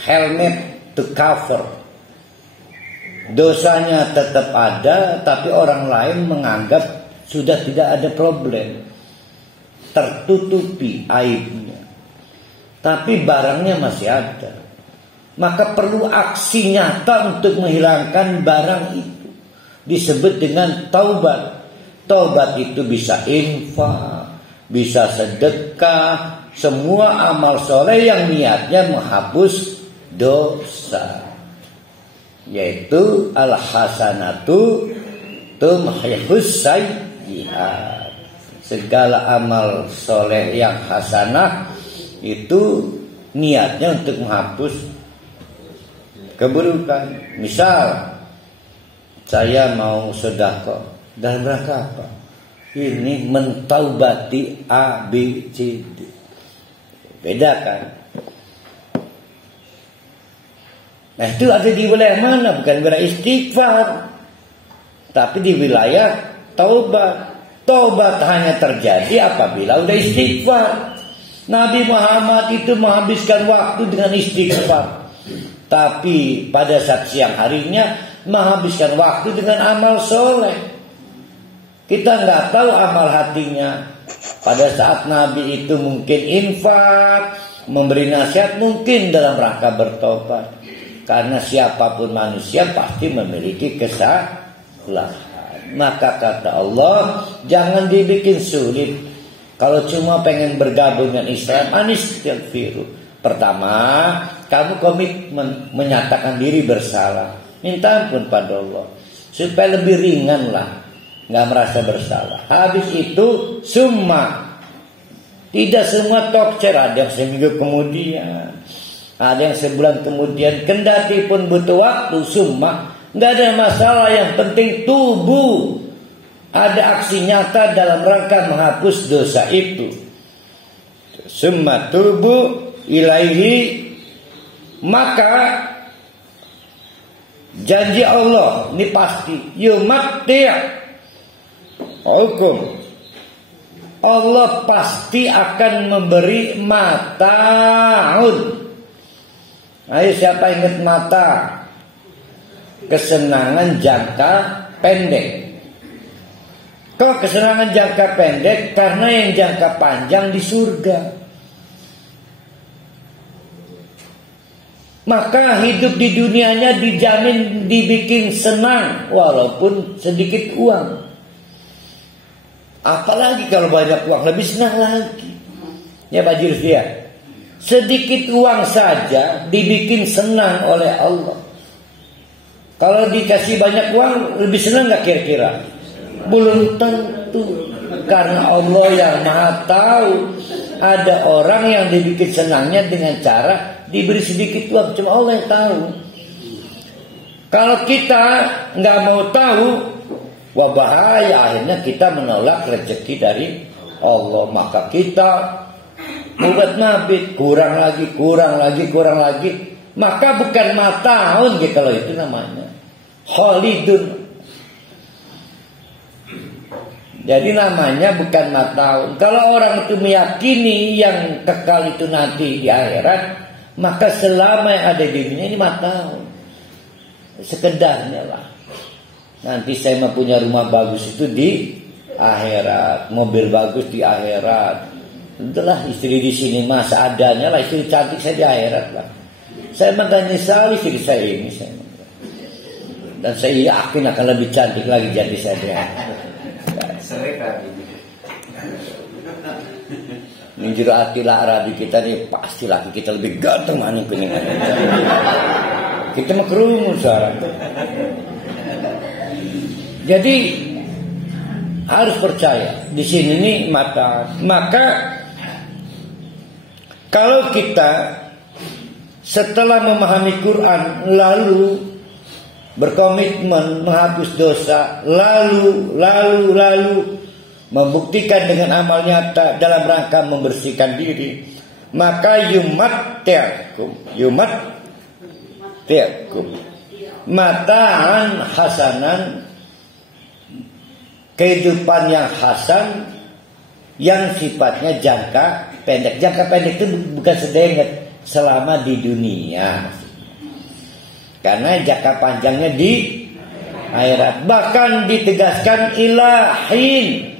Helmet to cover. Dosanya tetap ada, tapi orang lain menganggap sudah tidak ada problem, tertutupi aibnya, tapi barangnya masih ada. Maka perlu aksi nyata untuk menghilangkan barang itu. Disebut dengan taubat. Taubat itu bisa infak, bisa sedekah, semua amal soleh yang niatnya menghapus dosa. Yaitu al-hasanatu tumhihus sayyi'at. Segala amal soleh yang hasanah itu niatnya untuk menghapus keburukan. Misal saya mau sedekah dalam rangka apa? Ini mentaubati A, B, C, D. Beda kan? Nah itu ada di wilayah mana? Bukan wilayah istighfar, tapi di wilayah taubat. Taubat hanya terjadi apabila udah istighfar. Nabi Muhammad itu menghabiskan waktu dengan istighfar, tapi pada saat siang harinya menghabiskan waktu dengan amal soleh. Kita nggak tahu amal hatinya. Pada saat Nabi itu mungkin infak, memberi nasihat, mungkin dalam rangka bertobat. Karena siapapun manusia pasti memiliki kesalahan. Maka kata Allah, jangan dibikin sulit. Kalau cuma pengen bergabung dengan Islam, anistaghfiru. Pertama, kamu komitmen menyatakan diri bersalah, minta ampun pada Allah supaya lebih ringan lah, nggak merasa bersalah. Habis itu summa, tidak semua tokcer, ada yang seminggu kemudian, ada yang sebulan kemudian, kendati pun butuh waktu. Summa, nggak ada masalah, yang penting tubuh, ada aksi nyata dalam rangka menghapus dosa itu. Summa tubuh ilaihi, maka janji Allah ini pasti, yumatti' hukum, Allah pasti akan memberi mata'un. Ayo, siapa ingat mata? Kesenangan jangka pendek. Kok kesenangan jangka pendek? Karena yang jangka panjang di surga. Maka hidup di dunianya dijamin dibikin senang walaupun sedikit uang. Apalagi kalau banyak uang, lebih senang lagi. Ya Pak Jursdia, sedikit uang saja dibikin senang oleh Allah. Kalau dikasih banyak uang lebih senang gak kira-kira? Belum tentu. Karena Allah yang maha tahu. Ada orang yang dibikin senangnya dengan cara diberi sedikit uang, cuma Allah yang tahu. Kalau kita nggak mau tahu, wah bahaya, akhirnya kita menolak rezeki dari Allah. Maka kita buat mabit, kurang lagi. Maka bukan matahun gitu, kalau itu namanya khalidun. Jadi namanya bukan matahun. Kalau orang itu meyakini yang kekal itu nanti di akhirat, maka selama yang ada di dunia ini matahun. Sekedarnya lah. Nanti saya mempunyai rumah bagus itu di akhirat, mobil bagus di akhirat. Itulah istri di sini masa adanya lah, istri cantik saya di akhirat lah. Saya menyesali istri saya ini, dan saya yakin akan lebih cantik lagi jadi saya di akhirat. Minjur hati lah Arabi kita nih, pasti laki kita lebih ganteng maning kuning. Kita mah kerumun sekarang. Jadi harus percaya di sini nih mata. Maka kalau kita setelah memahami Quran lalu berkomitmen menghapus dosa, lalu membuktikan dengan amal nyata dalam rangka membersihkan diri, maka yumatti'kum mata'an hasanan, kehidupan yang hasan yang sifatnya jangka pendek. Jangka pendek itu bukan sedenget selama di dunia, karena jangka panjangnya di akhirat. Bahkan ditegaskan ilahin,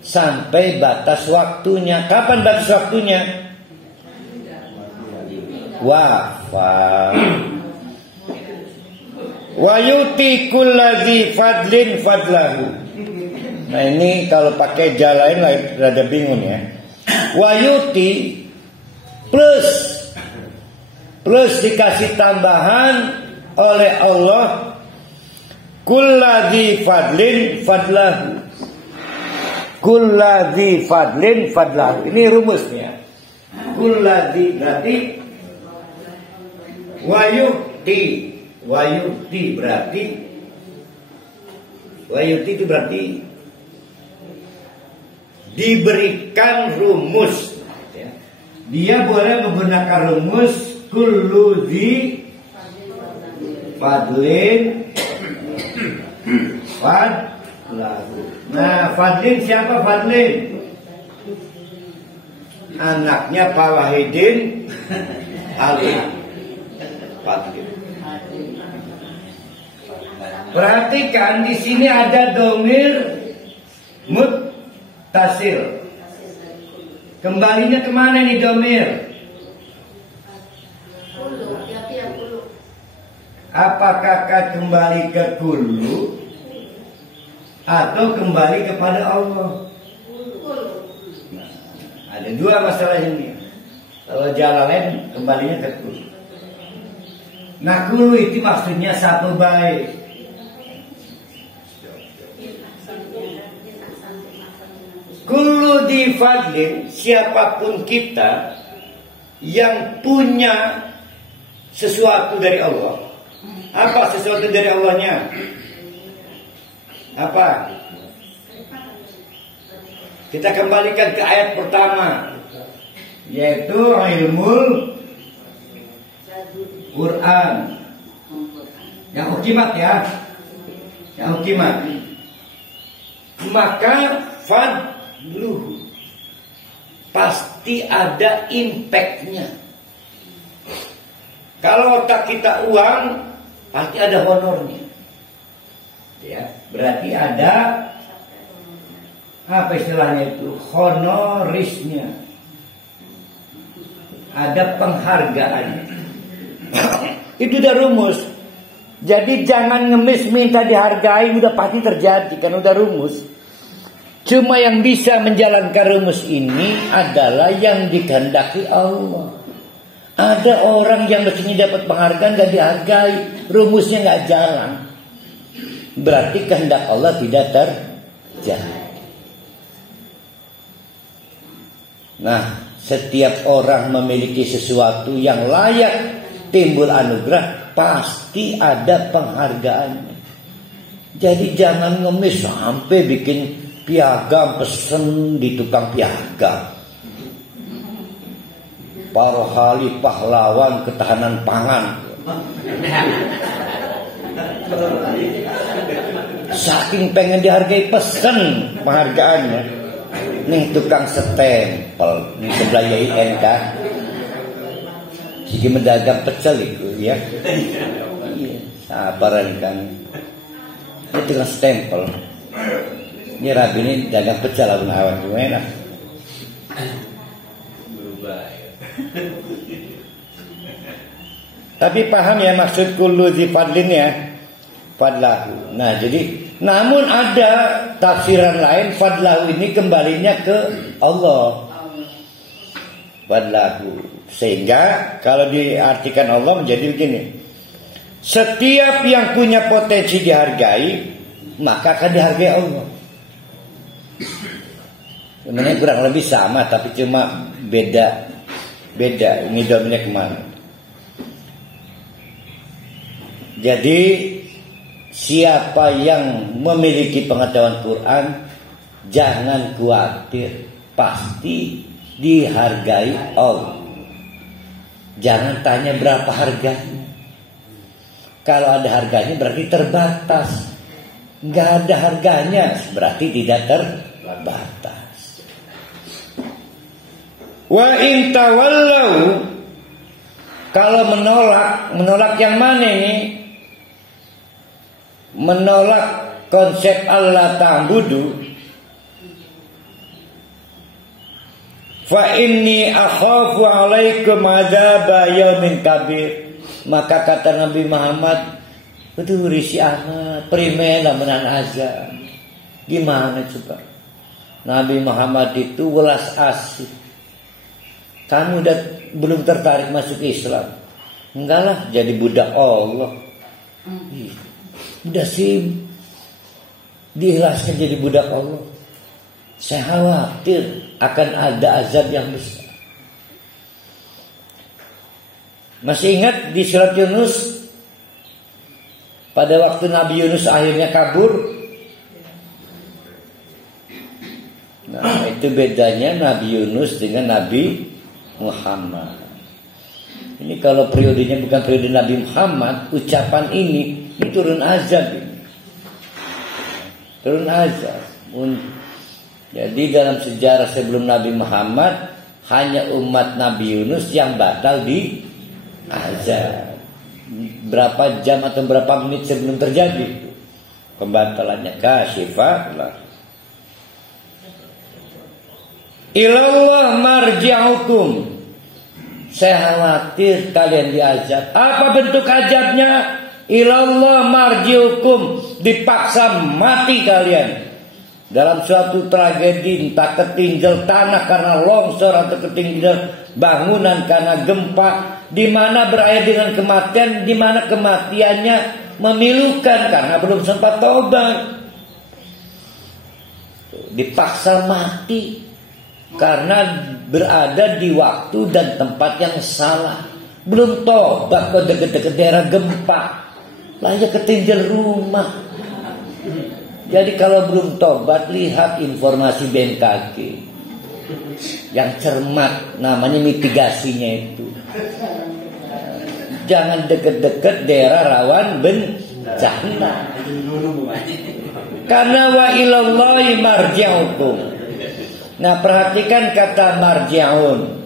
sampai batas waktunya. Kapan batas waktunya? Wafat. Wa yuti kulladzi fadlin fadlahu. Nah ini kalau pakai jalain rada bingung ya. Wa yuti plus dikasih tambahan oleh Allah, kulladzi fadlin fadlahu. Kulladzi fadlin fadlahu. Ini rumusnya. Kulladzi berarti wayuti berarti itu berarti diberikan rumus. Dia boleh menggunakan rumus kulladzi fadlin fadlahu. Nah, Fadlin siapa Fadlin? Anaknya Pak Wahidin Ali Fadlin. Perhatikan di sini ada domir muttasil. Kembalinya kemana nih domir? Apakah kembali ke kulu atau kembali kepada Allah? Nah, ada dua masalah ini. Kalau Jalalain kembalinya ke kulu. Nah kulu itu maksudnya satu baik. Kulu di fadlin, siapapun kita yang punya sesuatu dari Allah. Apa sesuatu dari Allahnya? Apa? Kita kembalikan ke ayat pertama, yaitu ilmu Quran yang ukimat ya, yang ukimat. Maka fadluhu pasti ada impactnya. Kalau otak kita uang, pasti ada honornya. Ya, berarti ada apa istilahnya itu, honorisnya, ada penghargaannya. Itu udah rumus. Jadi jangan ngemis minta dihargai, udah pasti terjadi kan, udah rumus. Cuma yang bisa menjalankan rumus ini adalah yang dikehendaki Allah. Ada orang yang mestinya dapat penghargaan gak dihargai, rumusnya gak jalan. Berarti kehendak Allah tidak terjadi. Nah, setiap orang memiliki sesuatu yang layak timbul anugerah, pasti ada penghargaannya. Jadi jangan ngemis sampai bikin piagam pesen di tukang piagam. Parohali pahlawan ketahanan pangan. Saking pengen dihargai, pesen penghargaannya. Nih tukang stempel, nih sebelah YIN kan. Jadi mendagang pecel itu ya. Iya, sabaran kan. Ini tukang stempel. Ini Rabi ini dagang pecel awan gimana? Berubah ya. Tapi paham ya maksud kullu dzi fadlin ya, fadlahu. Nah jadi, namun ada tafsiran lain fadlahu ini kembalinya ke Allah. Fadlahu. Sehingga kalau diartikan Allah menjadi begini. Setiap yang punya potensi dihargai, maka akan dihargai Allah. Sebenarnya kurang lebih sama, tapi cuma beda. Ini domennya kemana? Jadi siapa yang memiliki pengetahuan Quran, jangan khawatir, pasti dihargai Allah. Jangan tanya berapa harganya. Kalau ada harganya berarti terbatas. Nggak ada harganya berarti tidak terbatas. Wa in tawallau, kalau menolak yang mana ini? Menolak konsep Allah ta'budu. Fa inni akhafu alaikum adzaba yaumin kabir. Maka kata Nabi Muhammad, itu risi amat, primela menan azab. Gimana coba? Nabi Muhammad itu welas asih. Kamu udah belum tertarik masuk Islam? Enggak lah, jadi budak Allah. Udah sih diikhlaskan jadi budak Allah. Saya khawatir akan ada azab yang besar. Masih ingat di surat Yunus, pada waktu Nabi Yunus akhirnya kabur? Nah itu bedanya Nabi Yunus dengan Nabi Muhammad. Ini kalau periodenya bukan periode Nabi Muhammad, ucapan ini turun azab ini. Turun azab. Jadi dalam sejarah sebelum Nabi Muhammad, hanya umat Nabi Yunus yang batal di azab. Berapa jam atau berapa menit sebelum terjadi pembatalannya, kasyifah lah. Ilallah marji'ukum. Saya khawatir kalian diazab. Apa bentuk azabnya? Ilallah marji'ukum. Dipaksa mati kalian dalam suatu tragedi, entah ketinggal tanah karena longsor atau ketinggal bangunan karena gempa, di mana berakhir dengan kematian, di mana kematiannya memilukan karena belum sempat taubat. Dipaksa mati karena berada di waktu dan tempat yang salah. Belum tobat kok deket-deket daerah gempa, lahir ketinggal rumah. Jadi kalau belum tobat, lihat informasi BMKG yang cermat, namanya mitigasinya itu. Jangan deket-deket daerah rawan bencana. Karena wa ilallahi marji'ukum. Nah, perhatikan kata marji'un.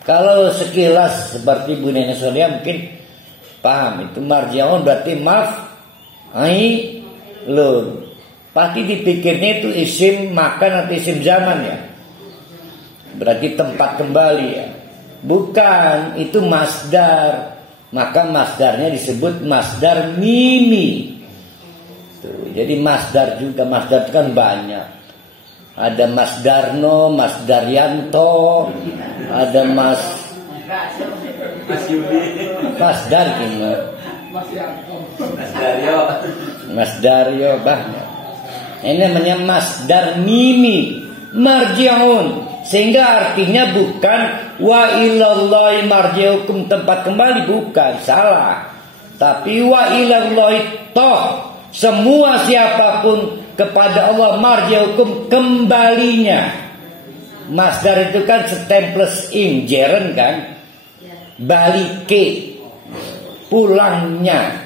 Kalau sekilas seperti Bu Nenek Solia mungkin paham itu marji'un berarti maf'ilun. Pasti dipikirnya itu isim makan atau isim zaman ya. Berarti tempat kembali ya. Bukan, itu masdar. Maka masdarnya disebut masdar mimi. Tuh, jadi masdar juga, masdar itu kan banyak. Ada Mas Darno, Mas Daryanto, ada Mas Darno, Mas Daryo banyak. Ini namanya masdar mimi, marji'un, sehingga artinya bukan wa ilallahi marji'ukum, tempat kembali, bukan, salah. Tapi wa ilallahi toh, semua siapapun kepada Allah marji'ukum, kembalinya. Masdar itu kan stemples ing, jeren kan, balike, pulangnya,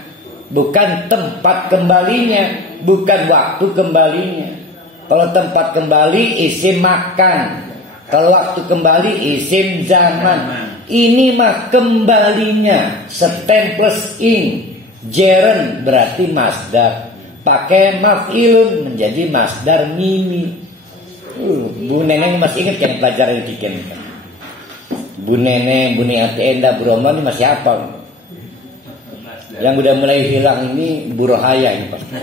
bukan tempat kembalinya, bukan waktu kembalinya. Kalau tempat kembali isim makan, kalau waktu kembali isim zaman. Ini mah kembalinya, stemples ing, jeren berarti masdar. Pakai maf'ilun menjadi masdar mimi. Bu Nenek masih ingat kan pelajaran kiken kan? Bu Nenek, Bu Niati Enda, Bu Roman ini masih hafal. Yang udah mulai hilang ini Bu Rohaya ini pasti.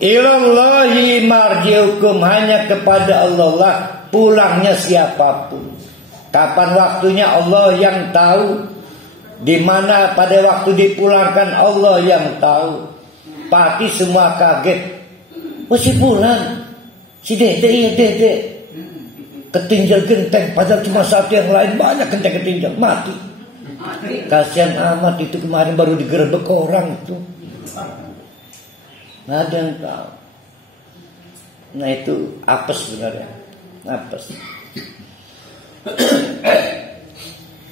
Ilallahi marji'ukum, hanya kepada Allah lah pulangnya siapapun. Kapan waktunya Allah yang tahu. Di mana pada waktu dipulangkan Allah yang tahu. Pasti semua kaget. Masih pulang. Si Dede, iya Dede. Ketinggal genteng. Padahal cuma satu, yang lain banyak genteng ketinggal. Mati. Kasihan amat itu, kemarin baru digerebek orang itu. Nggak ada yang tahu. Nah itu apes sebenarnya. Apes.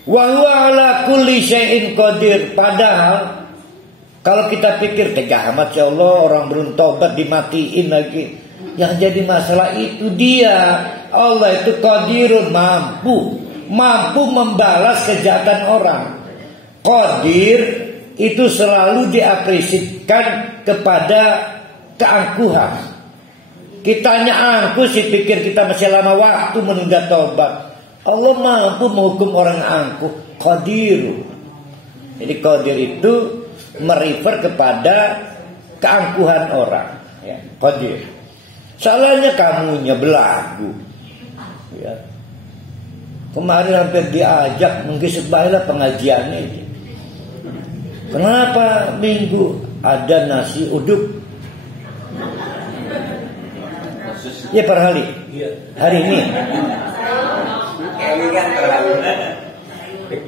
Wa huwa ala kulli syai'in qadir. Padahal kalau kita pikir tega amat ya Allah, orang belum tobat dimatiin lagi. Yang jadi masalah itu dia, Allah itu qadirun, mampu membalas kejahatan orang. Qadir itu selalu diapresiasikan kepada keangkuhan. Kitanya angkuh sih, pikir kita masih lama waktu menunda tobat. Allah mampu menghukum orang angkuh, qadir. Jadi qadir itu merefer kepada keangkuhan orang, ya, qadir. Salahnya kamunya belagu, ya. Kemarin hampir diajak mengisi baiklah pengajiannya itu. Kenapa minggu ada nasi uduk? Ya per hari ini.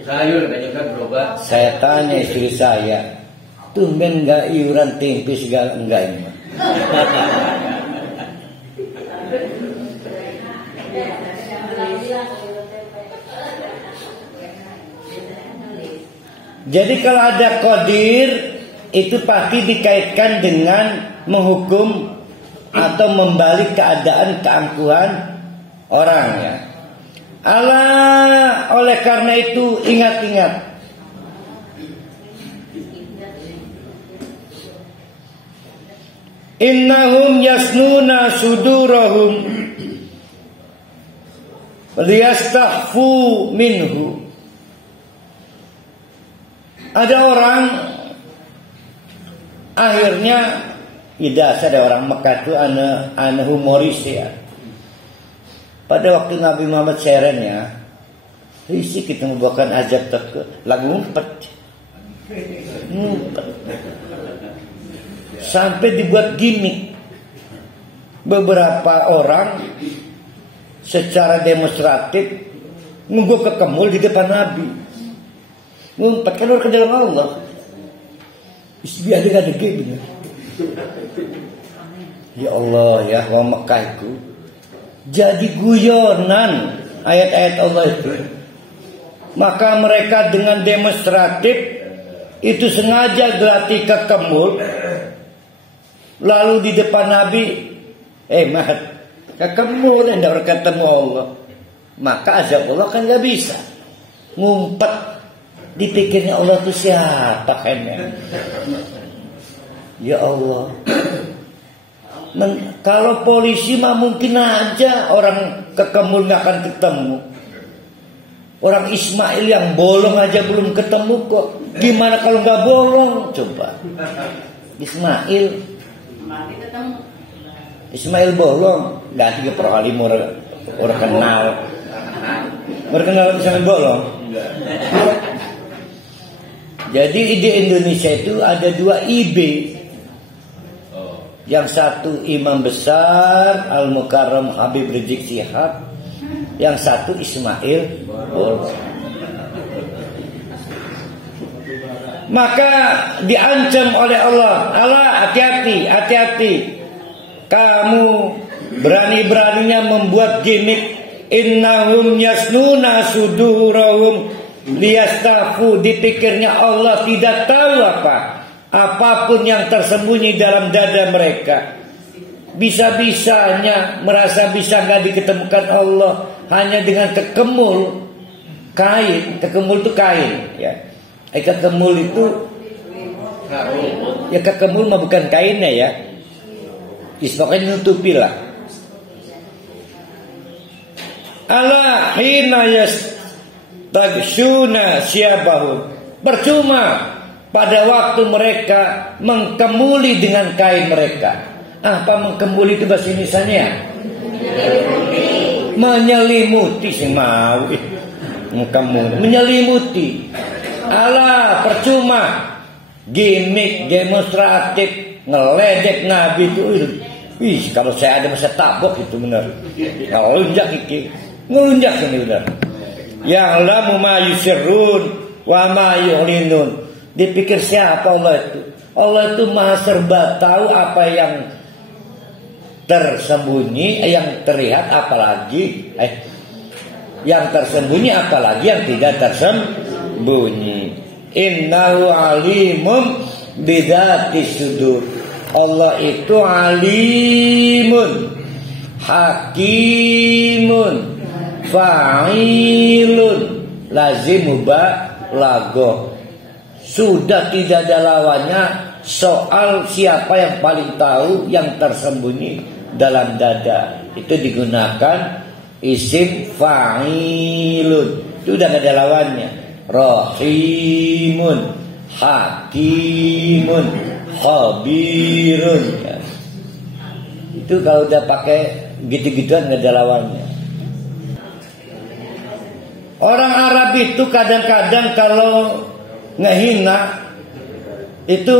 Sayur banyak berobat. Saya tanya istri saya, tumben nggak iuran tempe segala enggak ini? Jadi kalau ada qadir itu pasti dikaitkan dengan menghukum atau membalik keadaan keangkuhan orang ya. Allah, oleh karena itu ingat-ingat. Innahum yasnuna sudurahum liyastahfu minhu. Ada orang akhirnya, tidak ada orang Mekah itu anak humoris ya. Pada waktu Nabi Muhammad serennya, isi kita membawakan azab ke lagu ngumpet. Sampai dibuat gimmick. Beberapa orang secara demonstratif nunggu kekemul di depan Nabi. Ngumpet kan orang ke dalam Allah. Biar dia ada bener. Ya Allah ya, wa Mekah itu jadi guyonan ayat-ayat Allah itu. Maka mereka dengan demonstratif itu sengaja gelatih kekemul, lalu di depan Nabi, mat kekemul hendak ketemu Allah. Maka azab Allah kan gak bisa. Ngumpet, dipikirnya Allah itu siapa kayaknya. Ya Allah. Kalau polisi mah mungkin aja orang kekemul gak akan ketemu. Orang Ismail yang bolong aja belum ketemu kok. Gimana kalau gak bolong? Coba Ismail bolong. Gak 3 kali orang kenal. Orang kenal Ismail bolong. Jadi di Indonesia itu ada 2 IB. Yang satu imam besar Al-Mukarram Habib Rizik Syihab, yang satu Ismail bolong. Maka diancam oleh Allah, Allah hati-hati, hati-hati. Kamu berani-beraninya membuat gimmick. Innahum yasnuna sudurahum liyastafu. Dipikirnya Allah tidak tahu apapun yang tersembunyi dalam dada mereka. Bisa-bisanya merasa bisa gak diketemukan Allah hanya dengan kekemul kain. Kekemul itu kain ya. Kekemul itu ya, kekemul mah bukan kainnya ya. Pokoknya nutupi lah. Ala hina yastagshuna syabahum. Percuma pada waktu mereka mengkemuli dengan kain mereka. Apa mengkemuli itu bahasa Indonesianya? Menyelimuti sih mau. Menyelimuti. Alah percuma. Gimmick demonstratif ngeledek Nabi itu. Kalau saya ada masa tabok itu benar. Kalau lunjak iki, ngelunjak ini benar. Yang lamu ma yusirrun wa ma yu'linun. Dipikir siapa Allah itu? Allah itu maha serba tahu apa yang tersembunyi, yang terlihat apalagi yang tersembunyi apalagi yang tidak tersembunyi. Innahu alimum bidzati sudur. Allah itu alimun, hakimun, fa'ilun, lazim mubalaghah. Sudah tidak ada lawannya soal siapa yang paling tahu yang tersembunyi dalam dada. Itu digunakan isim fa'ilun. Itu udah gak ada lawannya. Rahimun, hakimun, khabirun ya. Itu kalau udah pakai gitu-gituan gak ada lawannya. Orang Arab itu kadang-kadang kalau ngehina itu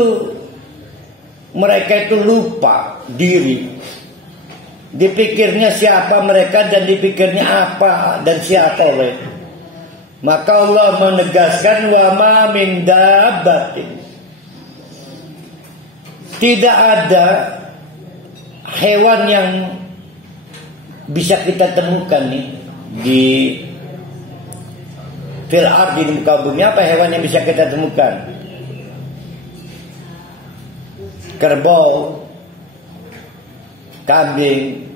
mereka itu lupa diri. Dipikirnya siapa mereka dan dipikirnya apa dan siapa oleh. Maka Allah menegaskan wa ma min dabbatin. Tidak ada hewan yang bisa kita temukan nih di fil ardi, di muka bumi. Apa hewan yang bisa kita temukan? Kerbau, kambing.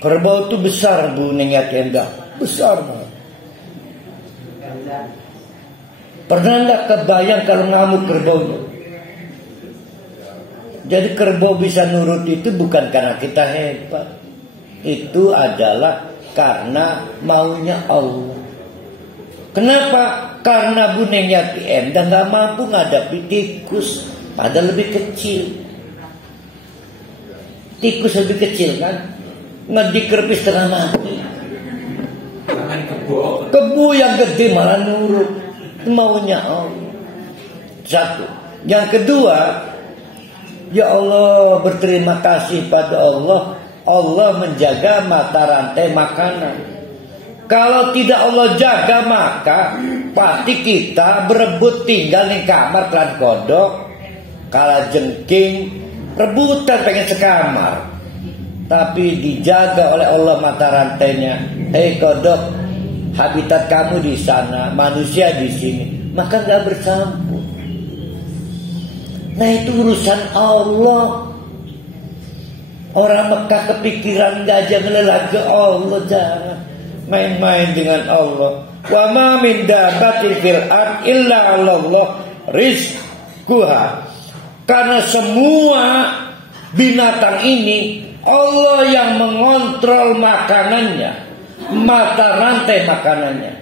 Kerbau itu besar Bu Nengya Tenda, besar banget. Pernah enggak kebayang kalau ngamuk kerbaunya? Jadi kerbau bisa nurut itu bukan karena kita hebat. Itu adalah karena maunya Allah. Kenapa? Karena Bu Nengya dan gak mampu ngadapi tikus, padahal lebih kecil. Tikus lebih kecil kan? Ngedik setengah mati. Kebu yang gede malah nurut. Maunya Allah. Satu. Yang kedua, ya Allah, berterima kasih pada Allah. Allah menjaga mata rantai makanan. Kalau tidak Allah jaga, maka pasti kita berebut tinggal di kamar kelan kodok, kala jengking, rebutan pengen sekamar. Tapi dijaga oleh Allah mata rantainya. Hei kodok, habitat kamu di sana, manusia di sini, maka nggak bercampur. Nah itu urusan Allah. Orang Mekah kepikiran gajah ngelelah ke Allah, jangan main-main dengan Allah. Wa ma min dabbatin fil ard illa 'alallah rizquha. Karena semua binatang ini Allah yang mengontrol makanannya, mata rantai makanannya.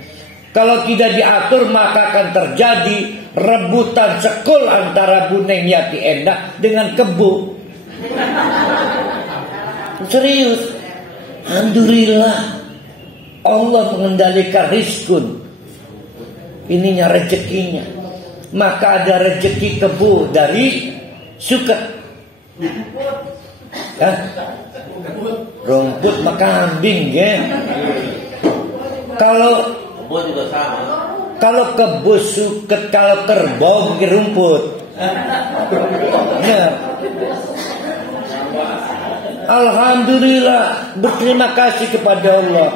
Kalau tidak diatur maka akan terjadi rebutan sekul antara Bu Neng Yati Endah dengan kebu. Serius. Alhamdulillah Allah mengendalikan rizkun, ininya rezekinya. Maka ada rezeki kebu dari suket. Rumput maka kambing ya. Kalau kebu suket, kalau kerbau bikin rumput. Ya. Alhamdulillah, berterima kasih kepada Allah.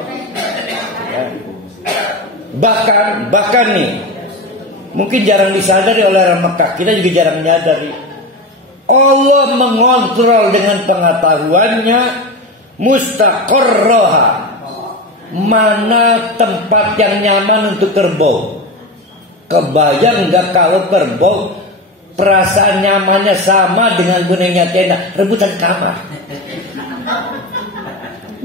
Bahkan nih, mungkin jarang disadari oleh orang Mekah, kita juga jarang menyadari. Allah mengontrol dengan pengetahuannya mustaqarraha, mana tempat yang nyaman untuk kerbau. Kebayang nggak kalau kerbau perasaan nyamannya sama dengan Bu Neng Yati Endah, rebutan kamar.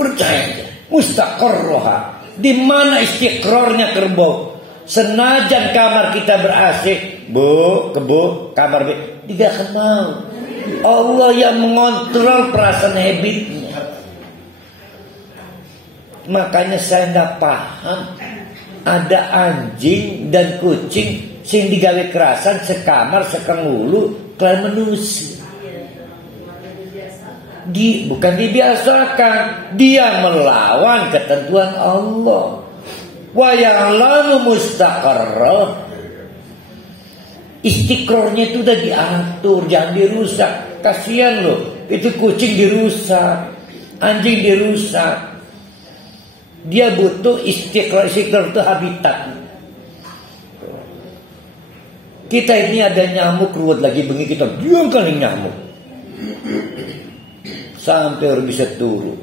Percaya, mustaqarraha, di mana istiqrarnya kerbau. Senajan kamar kita ber-AC, kebu, kamar B, tidak akan mau. Allah yang mengontrol perasaan habitnya. Makanya saya nggak paham ada anjing dan kucing sing digawe kerasan sekamar sekengulu kalian menusi. Bukan dibiasakan, dia melawan ketentuan Allah. Wa ya'lamu mustaqarrah, istiqrarnya itu udah diatur, jangan dirusak. Kasihan loh, itu kucing dirusak, anjing dirusak. Dia butuh istiqrar itu habitat. Kita ini ada nyamuk ruwet lagi bengi, kita diam kali nyamuk sampai orang bisa turun.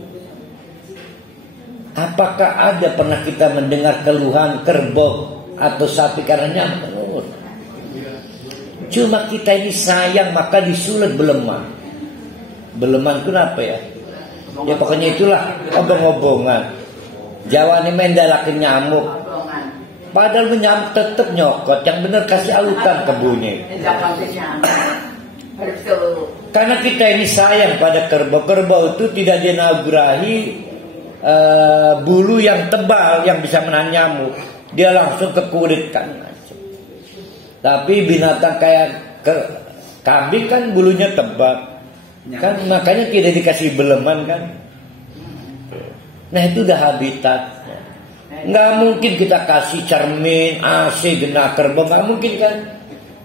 Apakah ada pernah kita mendengar keluhan kerbau atau sapi karena nyamuk? Cuma kita ini sayang maka disulut beleman. Beleman itu apa ya? Ya pokoknya itulah obong-obongan. Jawa ini mendalakin nyamuk. Padahal nyamuk tetap nyokot. Yang benar kasih alutan kebunya. Karena kita ini sayang pada kerbau. Kerbau itu tidak dinagurahi bulu yang tebal yang bisa menahan nyamuk. Dia langsung ke kulit kan. Tapi binatang kayak kambing kan bulunya tebal kan, makanya tidak dikasih beleman kan. Nah itu udah habitat. Nggak mungkin kita kasih cermin, AC, genah kerbau, nggak mungkin kan.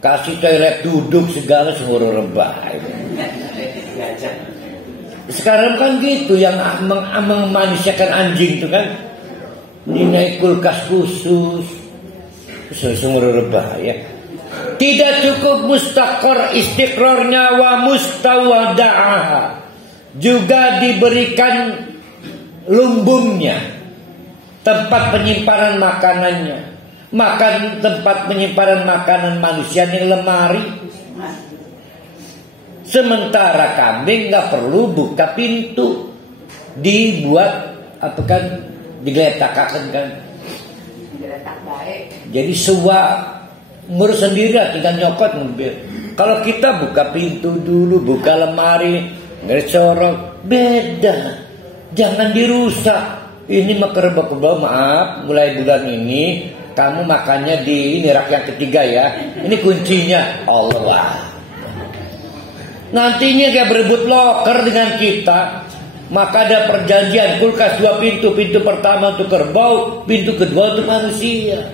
Kasih toilet duduk segala seluruh rebah. Sekarang kan gitu, yang memanusiakan anjing itu kan dinaik kulkas khusus seluruh rebah ya. Tidak cukup mustaqar istiqrarnya wa mustawada'aha, juga diberikan lumbungnya, tempat penyimpanan makanannya. Tempat penyimpanan makanan manusia ini lemari. Sementara kambing nggak perlu buka pintu, dibuat apa kan, digeletakkan kan. Jadi ngurus sendiri, tinggal nyopot mobil. Kalau kita buka pintu dulu, buka lemari, ngecorok, beda. Jangan dirusak. Ini maaf, mulai bulan ini kamu makannya di ini rak yang ketiga ya. Ini kuncinya Allah. Nantinya dia berebut loker dengan kita. Maka ada perjanjian kulkas 2 pintu. Pintu pertama untuk kerbau, pintu kedua untuk manusia.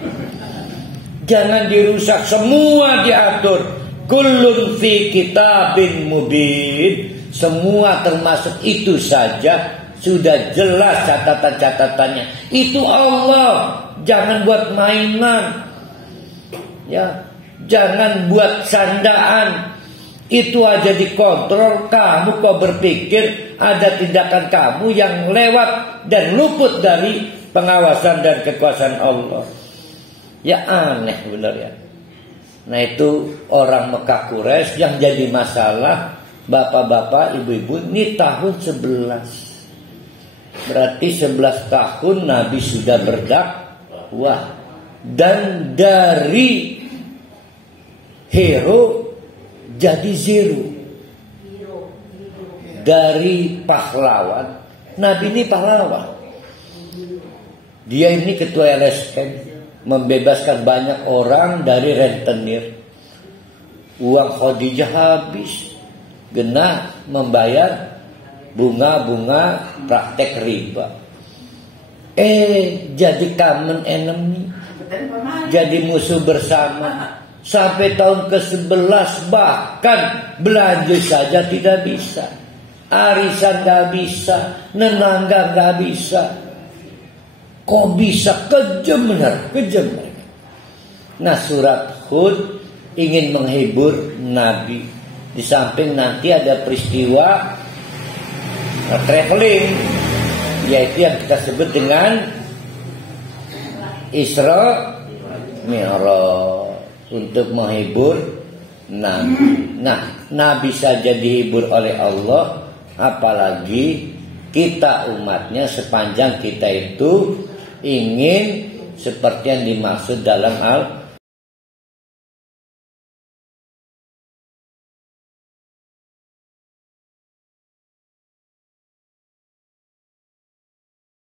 Jangan dirusak, semua diatur. Kullun fi kitabin mubin. Semua termasuk itu saja. Sudah jelas catatan-catatannya. Itu Allah. Jangan buat mainan. Ya, jangan buat candaan. Itu aja dikontrol. Kamu kok berpikir ada tindakan kamu yang lewat dan luput dari pengawasan dan kekuasaan Allah. Ya aneh benar ya. Nah itu orang Mekah Quraisy yang jadi masalah. Bapak-bapak, ibu-ibu, ini tahun 11. Berarti 11 tahun Nabi sudah berdakwah. Dan dari hero jadi zero. Dari pahlawan, Nabi ini pahlawan. Dia ini ketua LSM, membebaskan banyak orang dari rentenir. Uang Khadijah habis, genah membayar bunga-bunga praktek riba. Jadi common enemy, jadi musuh bersama. Sampai tahun ke-11 bahkan belanja saja tidak bisa. Arisan gak bisa, nenangga gak bisa. Kok bisa? Kejam benar, kejam. Nah surat Hud ingin menghibur Nabi. Di samping nanti ada peristiwa traveling, yaitu yang kita sebut dengan Isra Mi'raj, untuk menghibur Nabi. Nah, Nabi saja dihibur oleh Allah, apalagi kita umatnya, sepanjang kita itu ingin seperti yang dimaksud dalam